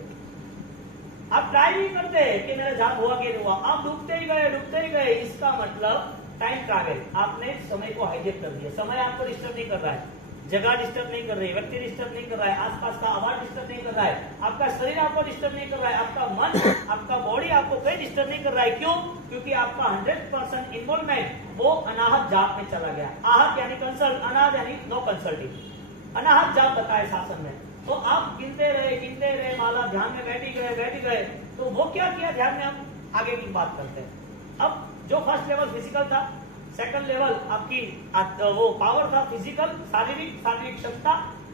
आप ट्राई नहीं करते कि मेरा जाप हुआ कि नहीं हुआ, आप डूबते ही गए, डूबते ही गए। इसका मतलब टाइम ट्रैवल, आपने समय को हाईजेक कर दिया। समय आपको डिस्टर्ब नहीं कर रहा है, जगह डिस्टर्ब नहीं कर रही है, व्यक्ति डिस्टर्ब नहीं कर रहा है, आसपास का आवाज डिस्टर्ब नहीं कर रहा है, आपका शरीर आपको डिस्टर्ब नहीं कर रहा है, आपका मन, आपका बॉडी आपको कहीं डिस्टर्ब नहीं कर रहा है। क्यों? क्योंकि आपका 100% इन्वॉल्वमेंट वो अनाहत जाप में चला गया। आहत यानी कंसल्ट, अनाहत यानी नो कंसल्टिंग। अनाहत जाप बताए शासन में। तो आप गिनते रहे माला, ध्यान में बैठ ही गए। तो वो क्या किया ध्यान में, हम आगे की बात करते हैं। अब जो फर्स्ट लेवल फिजिकल था, सेकंड लेवल आपकी वो पावर था फिजिकल, शारीरिक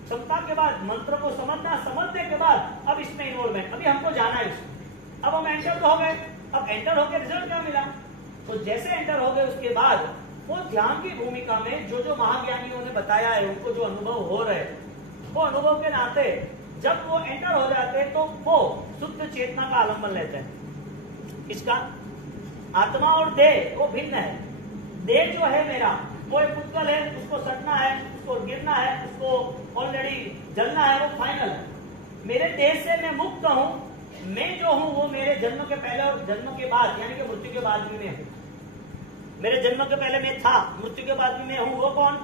क्षमता के बाद मंत्र को समझने के बाद अब इसमें इन्वॉल्वमेंट, अभी हमको जाना है इसमें। अब हम एंटर तो हो गए, अब एंटर होके रिजल्ट क्या मिला? तो जैसे एंटर हो गए उसके बाद वो ध्यान की भूमिका में जो जो महाज्ञानियों ने बताया है, उनको जो अनुभव हो रहे हैं, वो अनुभव के नाते जब वो एंटर हो जाते हैं तो वो शुद्ध चेतना का आलंबन लेते हैं। किसका? आत्मा और देह वो भिन्न है। देह जो है मेरा वो एक उत्कल है, उसको सटना है, उसको गिरना है, उसको ऑलरेडी जलना है, वो फाइनल है। मेरे देह से मैं मुक्त हूं, मैं जो हूं वो मेरे जन्म के पहले और जन्म के बाद यानी कि मृत्यु के बाद भी मैं हूं। मेरे जन्म के पहले मैं था, मृत्यु के बाद भी मैं हूं। वो कौन?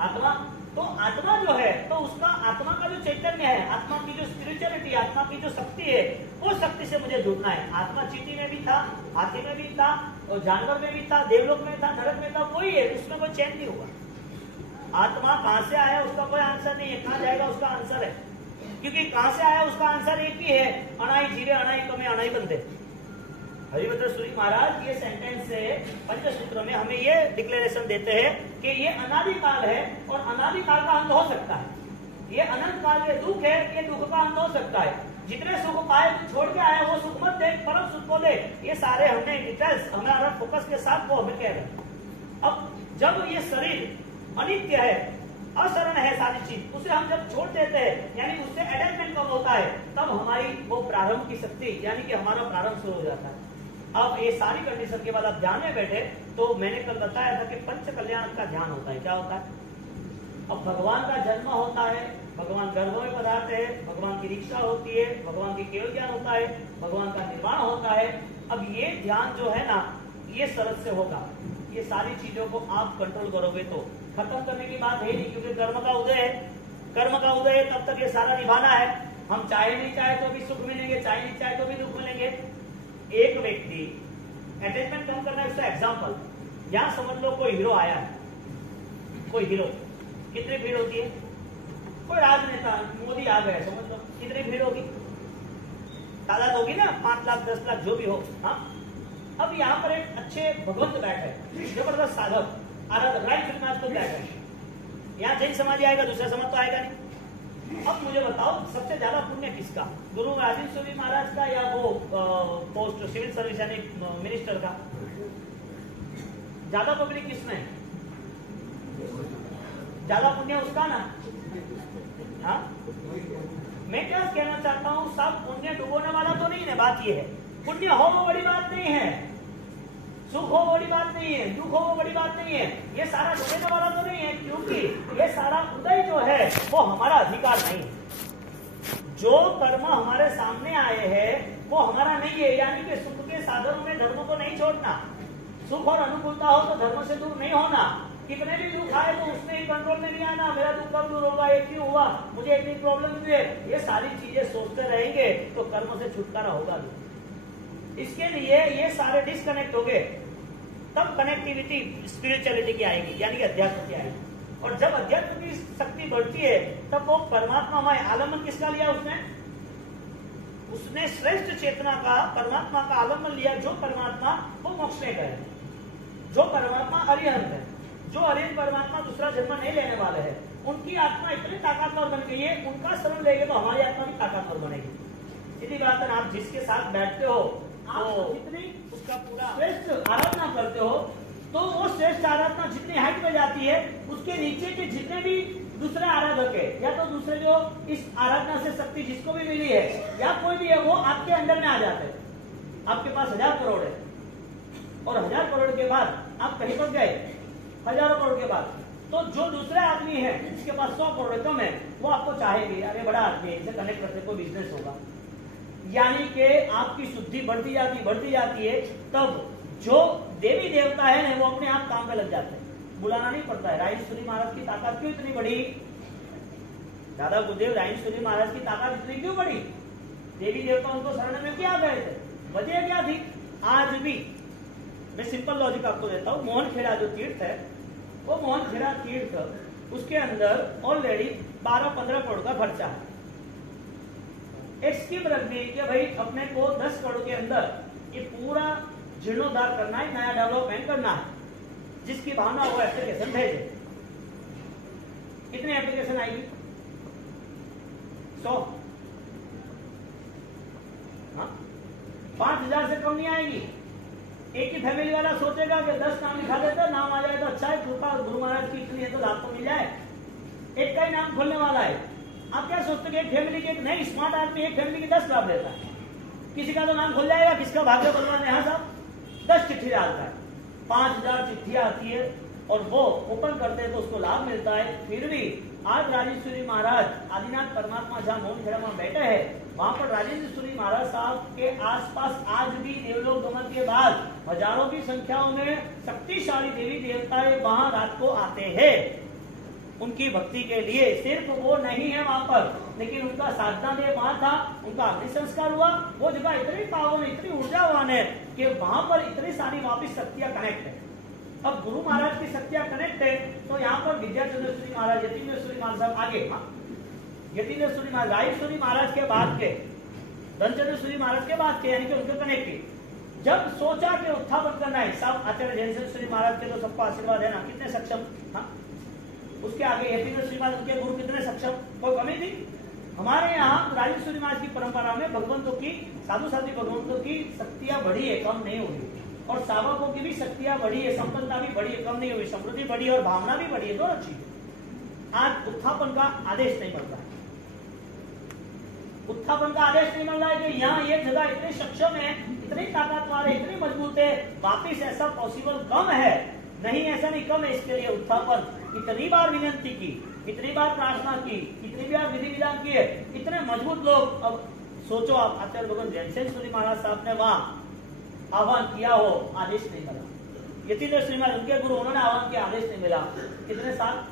आत्मा। तो आत्मा जो है तो उसका आत्मा का जो चैतन्य है, आत्मा की जो स्पिरिचुअलिटी, आत्मा की जो शक्ति है, वो शक्ति से मुझे जुड़ना है। आत्मा चींटी में भी था, हाथी में भी था, और जानवर में भी था, देवलोक में था, नरक में था, वही है, उसमें कोई चेंज नहीं होगा। आत्मा कहां से आया उसका कोई आंसर नहीं है, कहां जाएगा उसका आंसर है, क्योंकि कहां से आया उसका आंसर एक ही है, अनाई जीरे अनाई कमे अनाई बंदे। हरिभद्र सूरी महाराज ये सेंटेंस से पंचसूत्र में हमें ये डिक्लेरेशन देते हैं कि ये अनादिकाल है और अनादिकाल का अंत हो सकता है। ये अनंत काल के दुख है, ये दुख का अंत हो सकता है। जितने सुख पाए तू छोड़ के आया वो सुख मत दे, परम सुख को दे। ये सारे हमने डिटेल्स हमारा फोकस के साथ वो हमें कह रहे हैं। अब जब ये शरीर अनित्य है, असरण है सारी चीज, उसे हम जब छोड़ देते हैं यानी उससे अटैचमेंट कम होता है, तब हमारी वो प्रारंभ की शक्ति यानी कि हमारा प्रारंभ शुरू हो जाता है। अब ये सारी कंडीशन के बाद आप ध्यान में बैठे तो मैंने कल बताया था कि पंच कल्याण का ध्यान होता है। क्या होता है? अब भगवान का जन्म होता है, भगवान गर्भ में पदार्थ है, भगवान की दीक्षा होती है, भगवान की केवल ज्ञान होता है, भगवान का निर्माण होता है। अब ये ध्यान जो है ना ये सरस से होगा। ये सारी चीजों को आप कंट्रोल करोगे तो खत्म करने की बात है नहीं, क्योंकि कर्म का उदय है, कर्म का उदय है, तब तक ये सारा निभाना है। हम चाहे नहीं चाहे तो भी सुख मिलेंगे, चाहे नहीं चाहे तो भी दुख मिलेंगे। एक व्यक्ति अटैचमेंट कम करना है, उसका एग्जाम्पल यहां समझ लो कोई हीरो आया है, कोई हीरो, कितनी भीड़ होती है? कोई राजनेता मोदी आ गए समझ लो, कितनी भीड़ होगी? तादाद होगी ना, 5 लाख 10 लाख जो भी हो। हाँ, अब यहाँ पर एक अच्छे भगवंत बैठे, जबरदस्त साधक आराधक राइट फिल्म तो बैठे। यहाँ जैन समाज आएगा, दूसरा समाज तो आएगा नहीं। अब मुझे बताओ सबसे ज्यादा पुण्य किसका? गुरु राजीव सूरी महाराज का या वो पोस्ट सिविल सर्विस यानी मिनिस्टर का? ज्यादा पब्लिक किसमें? ज्यादा पुण्य उसका ना। हाँ, मैं क्या कहना चाहता हूँ, सब पुण्य डुबोने वाला तो नहीं है। बात ये है पुण्य हो वो बड़ी बात नहीं है, सुख हो बड़ी बात नहीं है, दुख हो वो बड़ी बात नहीं है, ये सारा डुबोने वाला तो नहीं है, क्योंकि ये सारा उदय जो है वो हमारा अधिकार नहीं है। जो कर्म हमारे सामने आए हैं वो हमारा नहीं है, यानी कि सुख के साधनों में धर्म को नहीं छोड़ना। सुख और अनुकूलता हो तो धर्म से दूर नहीं होना। कितने भी दुख आए तो उसमें ही कंट्रोल में नहीं आना, मेरा दुख कब दूर होगा, ये क्यों हुआ, मुझे इतनी प्रॉब्लम हुई है, ये सारी चीजें सोचते रहेंगे तो कर्म से छुटकारा होगा नहीं। इसके लिए ये सारे डिस्कनेक्ट हो गए, तब कनेक्टिविटी स्पिरिचुअलिटी की आएगी, यानी कि अध्यात्म की आएगी। और जब अध्यात्म की शक्ति बढ़ती है तब वो परमात्मा में आलम्बन किसका लिया? उसने श्रेष्ठ चेतना का, परमात्मा का आलम्बन लिया। जो परमात्मा वो मोक्ष में गए, जो परमात्मा अरिहंत है, जो अरिहंत परमात्मा दूसरा जन्म नहीं लेने वाले हैं, उनकी आत्मा इतनी ताकतवर बन गई है, उनका शरण लेंगे तो हमारी आत्मा भी ताकतवर बनेगी। सीधी बात है, आप जिसके साथ बैठते हो आप जितनी उसका पूरा श्रेष्ठ आराधना करते हो तो वो श्रेष्ठ आराधना जितनी हाइट में जाती है उसके नीचे के जितने भी दूसरे आराधक है या तो दूसरे जो इस आराधना से शक्ति जिसको भी मिली है या कोई भी है, वो आपके अंदर में आ जाते हैं। आपके पास 1000 करोड़ है और 1000 करोड़ के बाद आप कहीं पर गए, हजारों करोड़ के बाद, तो जो दूसरे आदमी है जिसके पास 100 करोड़ कम है वो आपको चाहेगी, अरे बड़ा आदमी है, इसे कनेक्ट करते कोई बिजनेस होगा। यानी कि आपकी शुद्धि बढ़ती जाती है, तब जो देवी देवता है ना वो अपने आप काम पे लग जाते हैं, बुलाना नहीं पड़ता है। राजेश्वरी महाराज की ताकत क्यों इतनी बड़ी? दादा गुरुदेव राजेश्वरी महाराज की ताकत इतनी क्यों बड़ी? देवी देवता उनको शरण में क्या गए थे, वजह क्या थी? आज भी मैं सिंपल लॉजिक आपको देता हूँ। मोहनखेड़ा जो तीर्थ है, वो मोहनखेड़ा तीर्थ, उसके अंदर ऑलरेडी 12-15 करोड़ का खर्चा है। एक स्कीम रख दी कि भाई अपने को 10 करोड़ के अंदर ये पूरा जीर्णोद्धार करना है, नया डेवलपमेंट करना है, जिसकी भावना वो एप्लीकेशन भेजे। कितने एप्लीकेशन आएगी? 100। हाँ, 5000 से कम नहीं आएगी। एक ही फैमिली वाला सोचेगा कि 10 नाम लिखा देता, नाम आ जाए तो अच्छा है, कृपा गुरु महाराज की इतनी है तो लाभ तो मिल जाए। एक का ही नाम खोलने वाला है। आप क्या सोचते हैं? एक फैमिली के नहीं, स्मार्ट आदमी एक फैमिली के 10 लाभ लेता है। किसी का तो नाम खुल जाएगा, किसका भाग्य बलवान है साहब, 10 चिट्ठी डालता है, 5000 चिट्ठियां आती है और वो ओपन करते हैं तो उसको लाभ मिलता है। फिर भी आज राजेश्वरी महाराज आदिनाथ परमात्मा जहाँ मौन खेड़ा में बैठे हैं, वहां पर राजेश्वरी महाराज साहब के आसपास आज भी देवलोक गमन के बाद हजारों की संख्याओं में शक्तिशाली देवी देवता वहां रात को आते हैं उनकी भक्ति के लिए। सिर्फ वो नहीं है वहां पर, लेकिन उनका साधना देव वहां था, उनका अग्नि संस्कार हुआ। वो जगह इतनी पावन, इतनी ऊर्जावान है कि वहां पर इतनी सारी वापिस शक्तियां कनेक्ट है। अब गुरु महाराज की शक्तियां कनेक्ट है तो यहाँ पर विद्याचंद्रेश्वरी महाराज, यतीन्द्रेश्वरी महाराज साहब आगे, यतीन्द्रेश्वरी महाराज राजेश्वरी महाराज के बाद के, धनचंद्रेश्वरी महाराज के बाद के, यानी कि उनके कनेक्ट की। जब सोचा कि उत्थापन करना है, सब आचार्य जैनेश्वरी महाराज के तो सबको आशीर्वाद है ना, कितने सक्षम। हाँ, उसके आगे यतीन्द्रेश्वरी महाराज, उनके गुरु कितने सक्षम, कोई कमी थी। हमारे यहाँ राजेश्वरी महाराज की परंपरा में भगवंतों की, साधु साधु भगवंतों की शक्तियां बढ़ी है, कम नहीं हुई, और सावकों की भी शक्तियां बढ़ी है, संपन्नता भी बढ़ी है, कम नहीं हुई, समृद्धि बढ़ी और भावना भी बढ़ी है, दोनों चीज। आज उत्थापन का आदेश नहीं मिल रहा है, उत्थापन का आदेश नहीं मिल रहा है कि यहाँ ये जगह इतनी सक्षम है, इतनी ताकतवर है, इतनी मजबूत है, वापिस ऐसा पॉसिबल कम है। नहीं, ऐसा नहीं, कम है। इसके लिए उत्थापन इतनी बार विनंती की, इतनी बार प्रार्थना की, इतनी बार विधि विधान किए, इतने मजबूत लोग। अब सोचो आप, आचार्य भगवान जैनेश्वरी महाराज साहब ने वहां आह्वान किया हो, आदेश नहीं मिला। यतीन्द्रेश्वरी महाराज, उनके गुरु, उन्होंने आह्वान किया, आदेश नहीं मिला। कितने साल,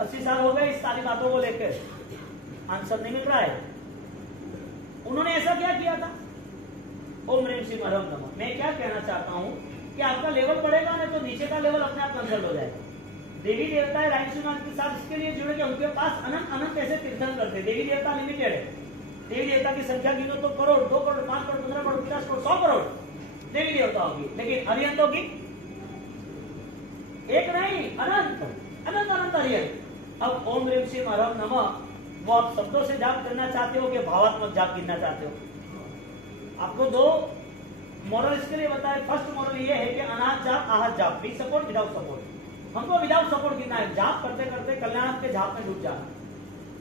80 साल हो गए इस सारी बातों को लेकर, आंसर नहीं मिल रहा है। उन्होंने ऐसा क्या किया था? ओम ह्रीं श्रीं हरम नमः। मैं क्या कहना चाहता हूं कि आपका लेवल बढ़ेगा ना तो नीचे का लेवल अपने आप कंसल्ट हो जाएगा। देवी देवता है राजेश्वरी महाराज के साथ इसके लिए जुड़े, उनके पास अनंत अनंत ऐसे कीर्तन करते। देवी देवता लिमिटेड है, देवी देवता की संख्या गिनो तो करोड़, 2 करोड़, 5 करोड़, 15 करोड़, 50 करोड़, 100 करोड़ देवी देवता होगी, लेकिन अरिहंतों की एक नहीं, अनंत अनंत अनंत अरिहंत। अब ओम ह्रीं श्रीं हरम नमः वो आप शब्दों से जाप करना चाहते हो कि भावात्मक जाप गिनना चाहते हो? आपको 2 मॉरल इसके लिए बताए। फर्स्ट मॉरल ये है कि अनाथ जाप, आहत जाप, विद सपोर्ट, विदाउट सपोर्ट। हमको विदाउट सपोर्ट गिनना है। जाप करते करते कल्याण के जाप में डूब जाना,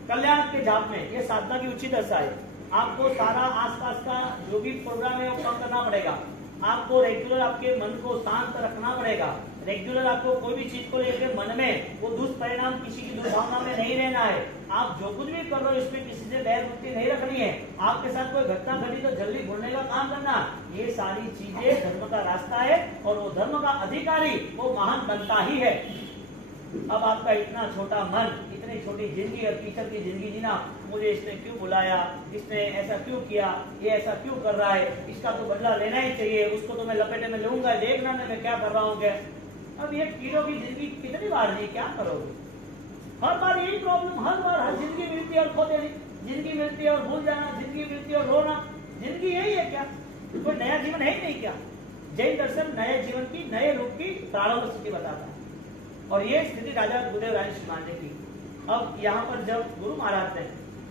कल्याण के जाप में, ये साधना की उचित दशा है। आपको सारा आसपास का जो भी प्रोग्राम है वो कम करना पड़ेगा। आपको रेगुलर आपके मन को शांत रखना पड़ेगा। रेगुलर आपको कोई भी चीज को लेकर मन में वो दुष्परिणाम, किसी की दुर्भावना में नहीं रहना है। आप जो कुछ भी कर रहे हो इसमें किसी से बैर वृत्ति नहीं रखनी है। आपके साथ कोई घटना घटी तो जल्दी भूलने का काम करना। ये सारी चीजें धर्म का रास्ता है और वो धर्म का अधिकारी वो महान बनता ही है। अब आपका इतना छोटा मन, इतनी छोटी जिंदगी और टीचर की जिंदगी जीना, मुझे इसने क्यों बुलाया, इसने ऐसा क्यों किया, ये ऐसा क्यों कर रहा है, इसका तो बदला लेना ही चाहिए, उसको तो मैं लपेटे में लूंगा, देखना मैं क्या कर रहा हूँ क्या। अब ये कीड़ों की जिंदगी कितनी बार जी, क्या करोगे? हर बार यही प्रॉब्लम, हर बार, हर जिंदगी मिलती है और खो देनी, जिंदगी मिलती है और भूल जाना, जिंदगी मिलती है और रोना। जिंदगी यही है क्या? कोई नया जीवन है ही नहीं क्या? जैन दर्शन नए जीवन की, नए रूप की प्रारंभ स्थिति बताता है और ये स्थिति राजा गुरुदेव राजेश्वरी महाराज ने की। अब यहाँ पर जब गुरु महाराज ने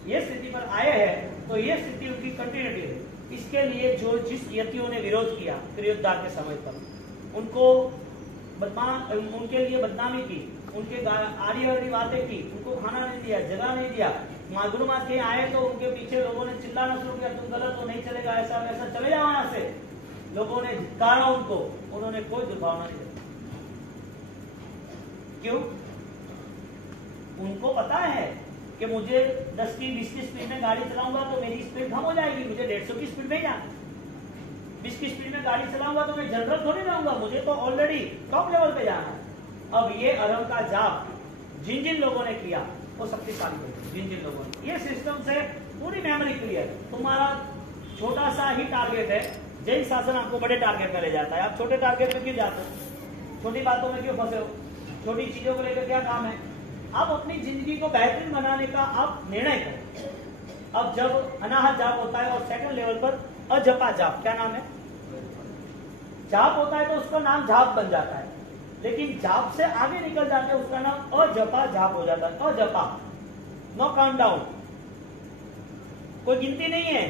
ये स्थिति पर आए हैं तो ये स्थिति उनकी कंटिन्यूटी है। इसके लिए जो जिस यतियों ने विरोध किया त्रियोद्धार के समय पर, उनको उनके लिए बदनामी की, उनके आड़ी बातें की, उनको खाना नहीं दिया, जगह नहीं दिया, गुरु महाराज के आए तो उनके पीछे लोगों ने चिल्लाना शुरू किया, तुम गलत हो, नहीं चलेगा, ऐसा वैसा, चले जाओ यहाँ से। लोगों ने धिक्कारा उनको, उन्होंने कोई दुर्भावना नहीं दी। क्यों? उनको पता है कि मुझे 10 की 20 की स्पीड में गाड़ी चलाऊंगा तो मेरी स्पीड कम हो जाएगी, मुझे 150 की स्पीड में जाना। 20 की स्पीड में गाड़ी चलाऊंगा तो मैं जनरल थोड़ी रहूंगा, मुझे तो ऑलरेडी टॉप लेवल पे जाना है। अब ये अरम का जाप जिन जिन लोगों ने किया वो शक्तिशाली है। जिन जिन लोगों ने ये सिस्टम से पूरी मेमोरी क्लियर, तुम्हारा छोटा सा ही टारगेट है, जैन शासन आपको बड़े टारगेट में ले जाता है। आप छोटे टारगेट में क्यों जाते हो? छोटी बातों में क्यों फंसे हो? छोटी चीजों को लेकर क्या काम है? आप अपनी जिंदगी को बेहतरीन बनाने का आप निर्णय करें। अब जब अनाहत जाप होता है और सेकंड लेवल पर अजपा जाप, क्या नाम है, जाप होता है तो उसका नाम जाप बन जाता है, लेकिन जाप से आगे निकल जाते हैं उसका नाम अजपा जाप हो जाता है। अजपा, नो काउंट डाउन, कोई गिनती नहीं है,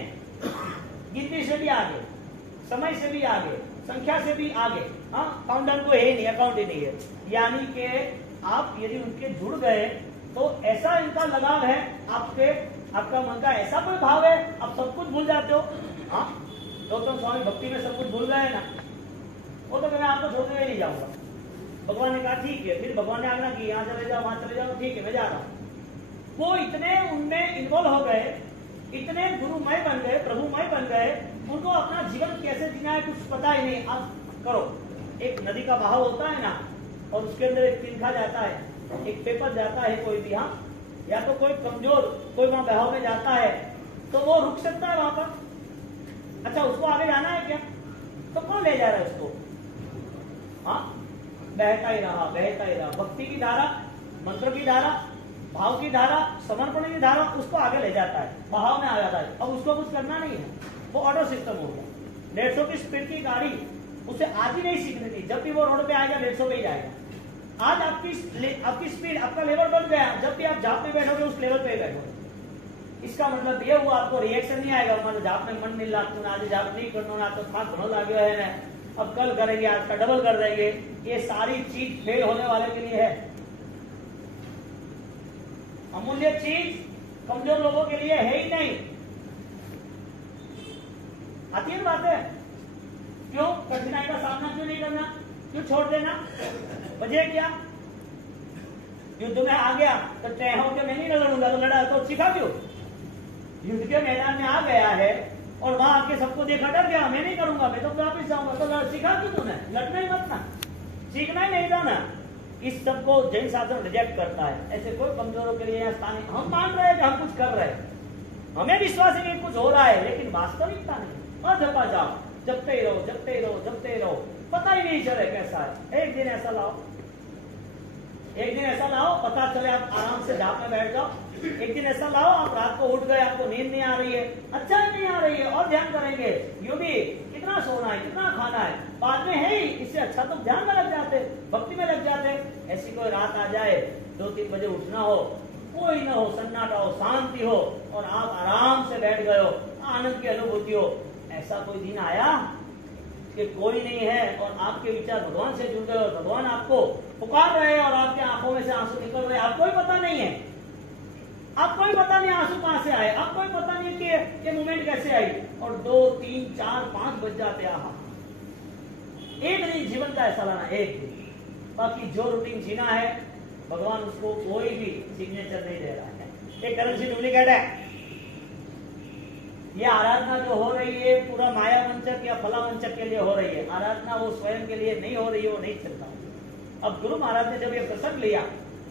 गिनती से भी आगे, समय से भी आगे, संख्या से भी आगे। हाँ, काउंटडाउन को है नहीं, अकाउंट ही नहीं है। यानी कि आप यदि उनके जुड़ गए तो ऐसा इनका लगाव है आपके, आपका मन का ऐसा कोई भाव है, आप सब कुछ भूल जाते हो। हाँ, गौतम स्वामी भक्ति में सब कुछ भूल गए ना, वो तो मैं आपको छोड़ने में नहीं जाऊंगा। भगवान ने कहा ठीक है, फिर भगवान ने आज्ञा की यहाँ चले जाओ, वहां चले जाओ, ठीक है मैं जा रहा हूँ। वो इतने उनमें इन्वॉल्व हो गए, इतने गुरुमय बन गए, प्रभुमय बन गए, उनको अपना जीवन कैसे जीना है कुछ पता ही नहीं। अब करो, एक नदी का बहाव होता है ना, और उसके अंदर एक तिनका जाता है, एक पेपर जाता है कोई भी, हाँ, या तो कोई कमजोर कोई वहां बहाव में जाता है तो वो रुक सकता है वहां पर। अच्छा, उसको आगे जाना है क्या? तो कौन ले जा रहा है उसको? हाँ, बहता ही रहा, बहता ही रहा। भक्ति की धारा, मंत्र की धारा, भाव की धारा, समर्पण की धारा उसको आगे ले जाता है, बहाव में आ जाता है। अब उसको कुछ करना नहीं है, वो ऑटो सिस्टम हो गया। 150 की स्पीड की गाड़ी उसे आज ही नहीं सीखनी थी, जब भी वो रोड पे आएगा 150 पे ही जाएगा। आज आपकी स्पीड, आपका लेवल बढ़ गया, जब भी आप जाप में बैठोगे उस लेवल पे बैठोगे। इसका मतलब ये हुआ आपको रिएक्शन नहीं आएगा, मतलब जाप में मन नहीं लगता, आज जाप नहीं करना ना, तो था घणो लाग्यो है ना, अब कल करेंगे, आज का डबल कर देंगे। ये सारी चीज फेल होने वाले के लिए है। अमूल्य चीज कमजोर लोगों के लिए है ही नहीं। आती है बात है, क्यों कठिनाई का सामना क्यों नहीं करना, क्यों छोड़ देना? वजह क्या? युद्ध में आ गया तो तय हो के मैं नहीं लड़ूंगा, तो लड़ा तो सीखा क्यों? युद्ध के मैदान में आ गया है और वहां आके सबको देखा डर गया, मैं नहीं करूंगा, मैं तो वापिस जाऊंगा, तो सीखा क्यों तूने? लड़ना ही मत ना, सीखना ही नहीं था ना। इस सब को जैन शासन रिजेक्ट करता है। ऐसे कोई कमजोरों के लिए यहाँ स्थान, हम मान रहे हैं कि हम कुछ कर रहे हैं, हमें विश्वास है कि कुछ हो रहा है, लेकिन वास्तविकता नहीं। और जपा जाओ, जपते रहो, जपते रहो, जपते रहो, पता ही नहीं चले कैसा है। एक दिन ऐसा लाओ, एक दिन ऐसा लाओ, पता चले आप आराम से जाप में बैठ जाओ। एक दिन ऐसा लाओ, आप रात को उठ गए, आपको नींद नहीं आ रही है, अच्छा नहीं आ रही है, और ध्यान करेंगे, यूं भी कितना सोना है, कितना खाना है, बाद में है ही, इससे अच्छा तो ध्यान में लग जाते, भक्ति में लग जाते। ऐसी कोई रात आ जाए 2-3 बजे उठना हो, कोई ना हो, सन्नाटा हो, शांति हो, और आप आराम से बैठ गए हो, आनंद की अनुभूति हो। ऐसा कोई दिन आया कि कोई नहीं है और आपके विचार भगवान से जुड़ गए और भगवान आपको पुकार रहे हैं और आपके आंखों में से आंसू निकल रहे हैं, आपको ही पता नहीं है, आपको ही पता नहीं आंसू कहां से आए, आपको ही पता नहीं कि ये मोमेंट कैसे आई, और 2, 3, 4, 5 बज जाते। एक दिन जीवन का ऐसा लाना, एक दिन। बाकी जो रूटीन जीना है भगवान उसको कोई भी सिग्नेचर नहीं दे रहा है। एक करेंसी डुप्लीकेट है। ये आराधना जो हो रही है पूरा माया मंचक या फला मंचक के लिए हो रही है, आराधना वो स्वयं के लिए नहीं हो रही है, वो नहीं चलता। अब गुरु महाराज ने जब ये प्रसंग लिया,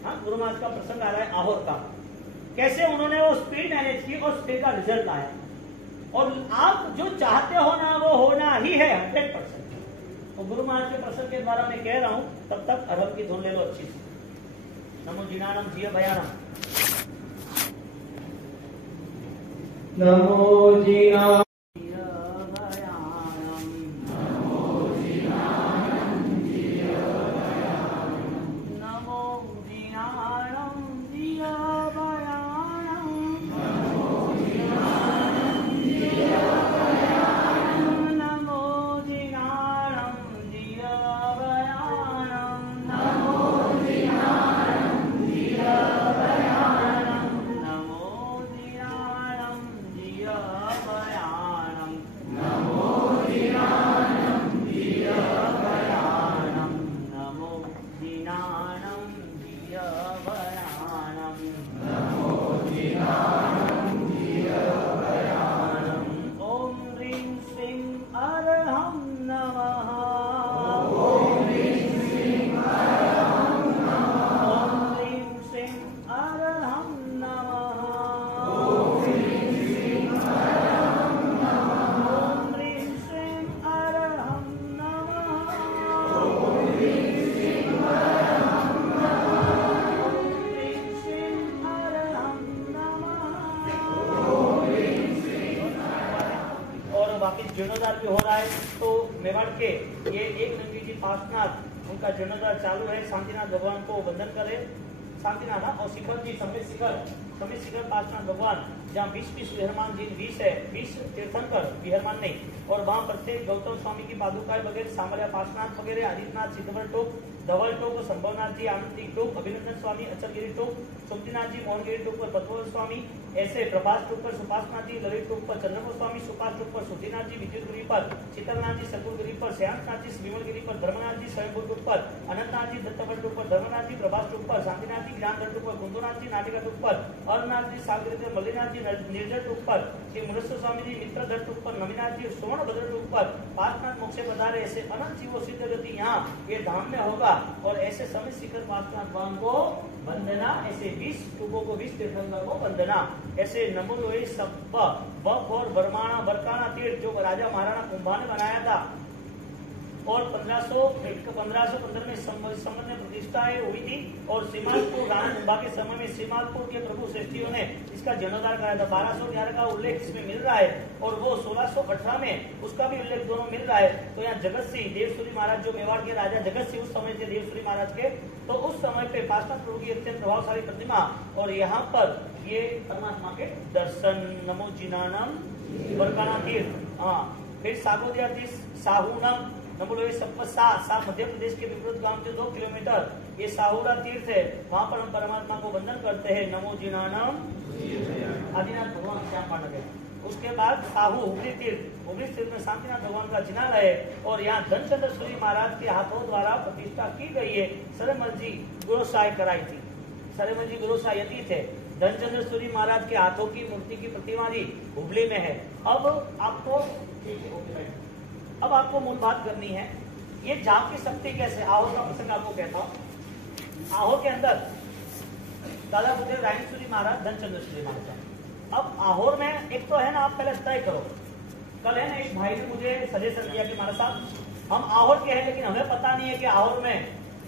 हाँ, गुरु महाराज का प्रसंग आ रहा है आहोर का, कैसे उन्होंने वो स्पीड मैनेज की और स्पीड का रिजल्ट आया। और आप जो चाहते हो ना वो होना ही है 100%। तो गुरु महाराज के प्रसंग के द्वारा मैं कह रहा हूं, तब तक अरहर की धुन ले लो अच्छी से। नमो जिनानम जिय भयानम, नमो जिना जीर्णोद्धार भी हो रहा है। तो मेवाड़ के ये एक नंदी जी पासनाथ, उनका जीर्णोद्धार चालू है। शांतिनाथ भगवान को वंदन करें, शांतिनाथ और शिखर जी, समेत शिखर समय शिखर पार्श्वनाथ भगवान जहाँ 20 विहरमान जी 20 है, 20 तीर्थंकर, विहरमान नहीं, और वहाँ प्रत्येक गौतम स्वामी की पादुकाएं वगैरह, सामरिया पार्श्वनाथ वगैरह, आदित्यनाथ, सिद्धवर टोक, धवल टोक, संभवनाथ जी, आनंदी टोक, अभिनंदन स्वामी, अचलगिरी टोक, सुमतिनाथ जी, मोहनगिरी टोक पर पद्मवत स्वामी, ऐसे प्रभास टोक पर सुपासनाथ जी, ललित टोक पर चंद्रम स्वामी, सुपास टोक पर सुधीनाथ जी, विद्युतगिरी पर शीतलनाथ जी, सकुलगिरी पर श्यामनाथ जी, विमलगिरी पर धर्मनाथ जी, स्वयंभू टोक पर अनंतनाथ जी, दत्तवर टोक पर धर्मनाथ जी, प्रभास टोक पर शांतिनाथ जी, ज्ञान टोक पर कुंदुनाथ जी, नाटिका टोक पर अरुणाथ जी, सागरी पर मल्लिनाथ जी, निर्जल टोक पर श्री मुरस्व स्वामी जी, मित्रधर टोक पर नवीनाथ जी, सुवर्ण भद्र टोक पर पार्श्वनाथ मोक्ष पधारे, ऐसे अनंत जीवो सिद्ध गति यहाँ ये धाम में होगा। और ऐसे समय शिखर पार्श्वनाथ भगवान को वंदना, ऐसे 20 टुकों को 20 तीर्थंकर को वंदना, ऐसे नमो लोहे सब और बरमाणा बरकाना तीर्थ जो राजा महाराणा कुंभा ने बनाया था और 1515 में संबंध में प्रतिष्ठाएं हुई थी और सीमालपुर राणा कुंभा के समय में सीमालपुर के प्रभु श्रेष्ठियों ने इसका जीर्णोद्धार कराया था। 1211 का उल्लेख इसमें मिल रहा है और वो 1618 में उसका भी उल्लेख दोनों मिल रहा है। तो यहाँ जगत सिंह देवसूरी महाराज जो मेवाड़ के राजा जगत सिंह उस समय थे देवसूरी महाराज के, तो उस समय पे पार्श्वनाथ प्रभु की अत्यंत प्रभावशाली प्रतिमा और यहाँ पर ये परमात्मा के दर्शन। नमो जिनानम बरकाना तीर्थ, हाँ फिर सागोदिया तीर्थ साहूनम, नमो लोहे सा मध्य प्रदेश के विपरीत गांव से 2 किलोमीटर ये साहूरा तीर्थ है, वहां पर हम परमात्मा को वंदन करते हैं। नमो जिनानम आदिनाथ भगवान श्याम पांडव है। उसके बाद साहू हुबली तीर्थ, हुबली तीर्थ में शांतिनाथ भगवान का जिनालय है और यहाँ धनचंद्र सूरी महाराज के हाथों द्वारा प्रतिष्ठा की गई है। सरमल जी गुरुसाई कराई थी, सरमल जी गुरुसाई यति थे। धनचंद्र सूरी महाराज के हाथों की मूर्ति की प्रतिमा जी हुबली में है। अब आपको मूल बात करनी है, ये जाप की शक्ति कैसे, आहोर का प्रसंग आपको कहता हूँ। आहोर के अंदर दादा बुद्धेव रायसूरी महाराज, धनचंद्र सूरी महाराज। अब आहोर में एक तो है ना, आप पहले तय करो। कल है ना एक भाई ने मुझे सजेशन दिया कि महाराज साहब हम आहोर के हैं लेकिन हमें पता नहीं है कि आहोर में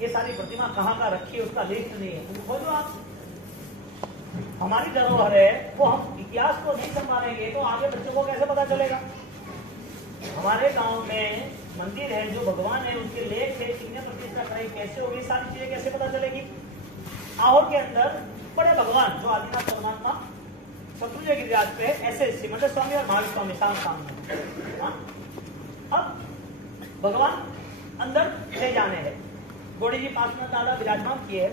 ये सारी प्रतिमा कहाँ का रखी है, उसका लिस्ट नहीं है। बोलो आप, हमारी धरोहर है वो हम इतिहास को नहीं संभालेंगे तो आगे बच्चों को कैसे पता चलेगा। हमारे गांव में मंदिर है, जो भगवान है उसके लेख है, कितने प्रतिष्ठा कराई, कैसे होगी, सारी चीजें कैसे पता चलेगी। आहोर के अंदर बड़े भगवान जो आदिनाथ परमात्मा शत्रुंजय गिरिराज पे ऐसे सिमंदर स्वामी और महावीर स्वामी सामने। अब भगवान अंदर ले जाने हैं, गोड़ी जी पार्श्वनाथ दादा विराजमान किए है।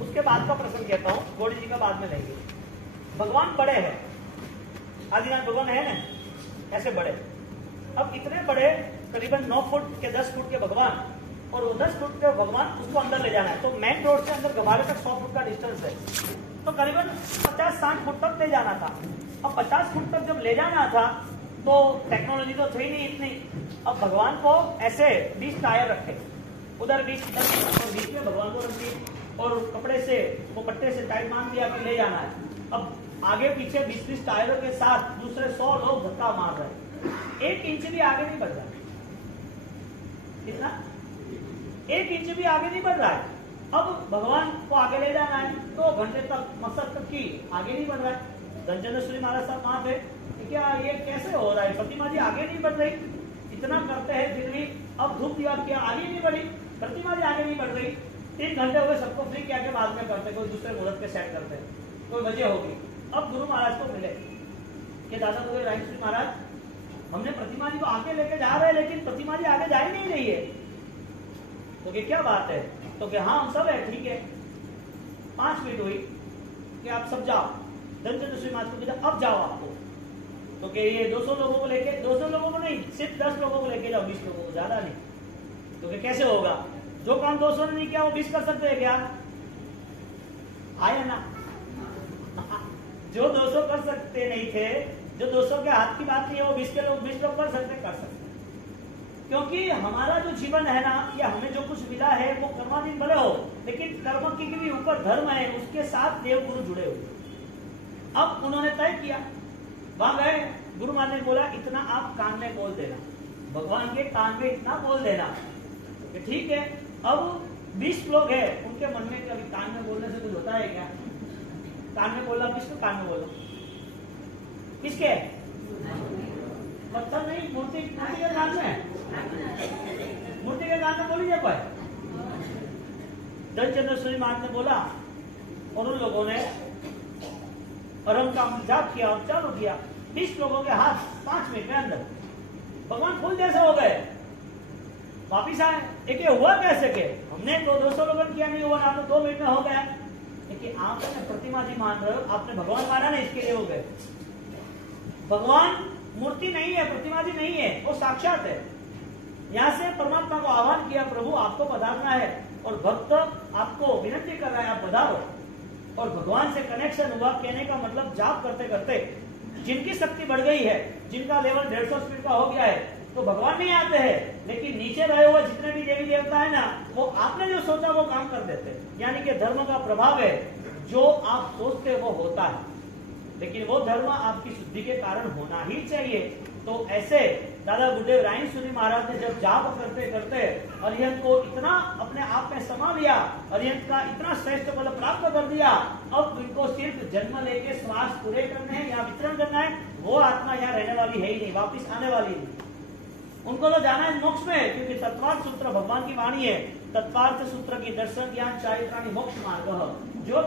उसके बाद का प्रसंग कहता हूँ, गोड़ी जी का बाद में लेंगे। भगवान बड़े हैं, आदिनाथ भगवान है ना ऐसे बड़े। अब इतने बड़े करीबन 9 फुट के 10 फुट के भगवान और वो 10 फुट के भगवान उसको अंदर ले जाना है। तो मेन रोड से अंदर गबारे तक 100 फुट का डिस्टेंस है, तो करीबन 50-60 फुट तक ले जाना था। अब 50 फुट तक जब ले जाना था तो टेक्नोलॉजी तो थी नहीं इतनी। अब भगवान को ऐसे 20 टायर रखे, उधर 20 और बीच में भगवान को रख दिए और कपड़े से वो पट्टे से टाइट मान दिया कि ले जाना है। अब आगे पीछे 20-20 टायरों के साथ दूसरे 100 लोग धक्का मार रहे हैं, 1 इंच भी आगे नहीं बढ़ रहा है। कितना? 1 इंच भी आगे नहीं बढ़ रहा है। अब भगवान को आगे ले जाना है, 2 घंटे तक मशक्कत की, आगे नहीं बढ़ रहा है। धनचंद्र सूरी महाराज साहब वहां थे, क्या ये कैसे हो रहा है, प्रतिमा जी आगे नहीं बढ़ रही, इतना करते हैं फिर भी। अब धूप दिया क्या, आगे नहीं बढ़ी, प्रतिमा जी आगे नहीं बढ़ रही। 3 घंटे हो गए, सबको फ्री किया के बाद में करते, कोई दूसरे मुहूर्त पे सेट करते हैं, कोई वजह होगी। अब गुरु महाराज को मिले कि दादा बुद्धेव रायसूरी महाराज हमने प्रतिमा जी को आगे लेके जा रहे हैं लेकिन प्रतिमा जी आगे जा ही नहीं रही है। तो कि क्या बात है, तो कि हाँ हम सब है, ठीक है। 5 मिनट हुई कि आप सब जाओ। धनचंद्र सूरी महाराज को कहते अब जाओ आपको, तो कि ये 200 लोगों को लेके, 200 लोगों को नहीं, सिर्फ 10 लोगों को लेके जाओ, 20 लोगों को, ज्यादा नहीं। तो कि कैसे होगा, जो काम 200 ने नहीं किया वो 20 कर सकते हैं क्या? आया ना, जो 200 कर सकते नहीं थे, जो 200 के हाथ की बात नहीं है, वो 20 के लोग 20 लोग कर सकते। क्योंकि हमारा जो जीवन है ना, या हमें जो कुछ मिला है वो कर्माधीन भले हो, लेकिन कर्म के भी ऊपर धर्म है, उसके साथ देव गुरु जुड़े हुए। अब उन्होंने तय किया, वहां गए, गुरु महाराज ने बोला इतना आप कान में बोल देना, भगवान के कान में इतना बोल देना कि ठीक है। अब 20 लोग हैं, उनके मन में कभी कान में बोलने से कुछ होता है क्या? कान में बोला, किसको कान में बोला, किसके? पत्थर नहीं, मूर्ति के कान में, मूर्ति के कान में बोली जाए कोई। धनचंद्र सूरी महाराज ने बोला और उन लोगों ने और उनका जाप किया और चालू किया, 20 लोगों के हाथ 5 मिनट के अंदर भगवान फूल जैसे हो गए, वापिस आए। एक ये हुआ कैसे के हमने 200 लोगों किया नहीं हुआ, आपने 2 मिनट में हो गया। देखिए आपने प्रतिमा जी मान रहे हो, आपने भगवान माना नहीं, इसके लिए हो गए। भगवान मूर्ति नहीं है, प्रतिमा जी नहीं है, वो साक्षात है। यहाँ से परमात्मा को आह्वान किया, प्रभु आपको पधारना है, और भक्त आपको विनती कर रहा है आप पधारो। और भगवान से कनेक्शन हुआ। कहने का मतलब जाप करते करते जिनकी शक्ति बढ़ गई है, जिनका लेवल 150 स्पीड का हो गया है, तो भगवान नहीं आते हैं, लेकिन नीचे रहे हुए जितने भी देवी देवता है ना, वो आपने जो सोचा वो काम कर देते। यानी कि धर्म का प्रभाव है, जो आप सोचते वो होता है, लेकिन वो धर्म आपकी शुद्धि के कारण होना ही चाहिए। तो ऐसे दादा गुरुदेव रायसुनी महाराज ने जब जाप करते करते अरिहंत को इतना अपने आप में समा लिया, अरिहंत का इतना श्रेष्ठ बल प्राप्त कर दिया, अब इनको सिर्फ जन्म लेके श्वास पूरे करने हैं या वितरण करना है, वो आत्मा यहाँ रहने वाली है ही नहीं, वापिस आने वाली नहीं। उनको तो जाना है मोक्ष में, क्योंकि तत्वार्थ सूत्र भगवान की वाणी है, तत्वार्थ सूत्र की दर्शन ज्ञान चारित्राणि मोक्ष मार्ग, जो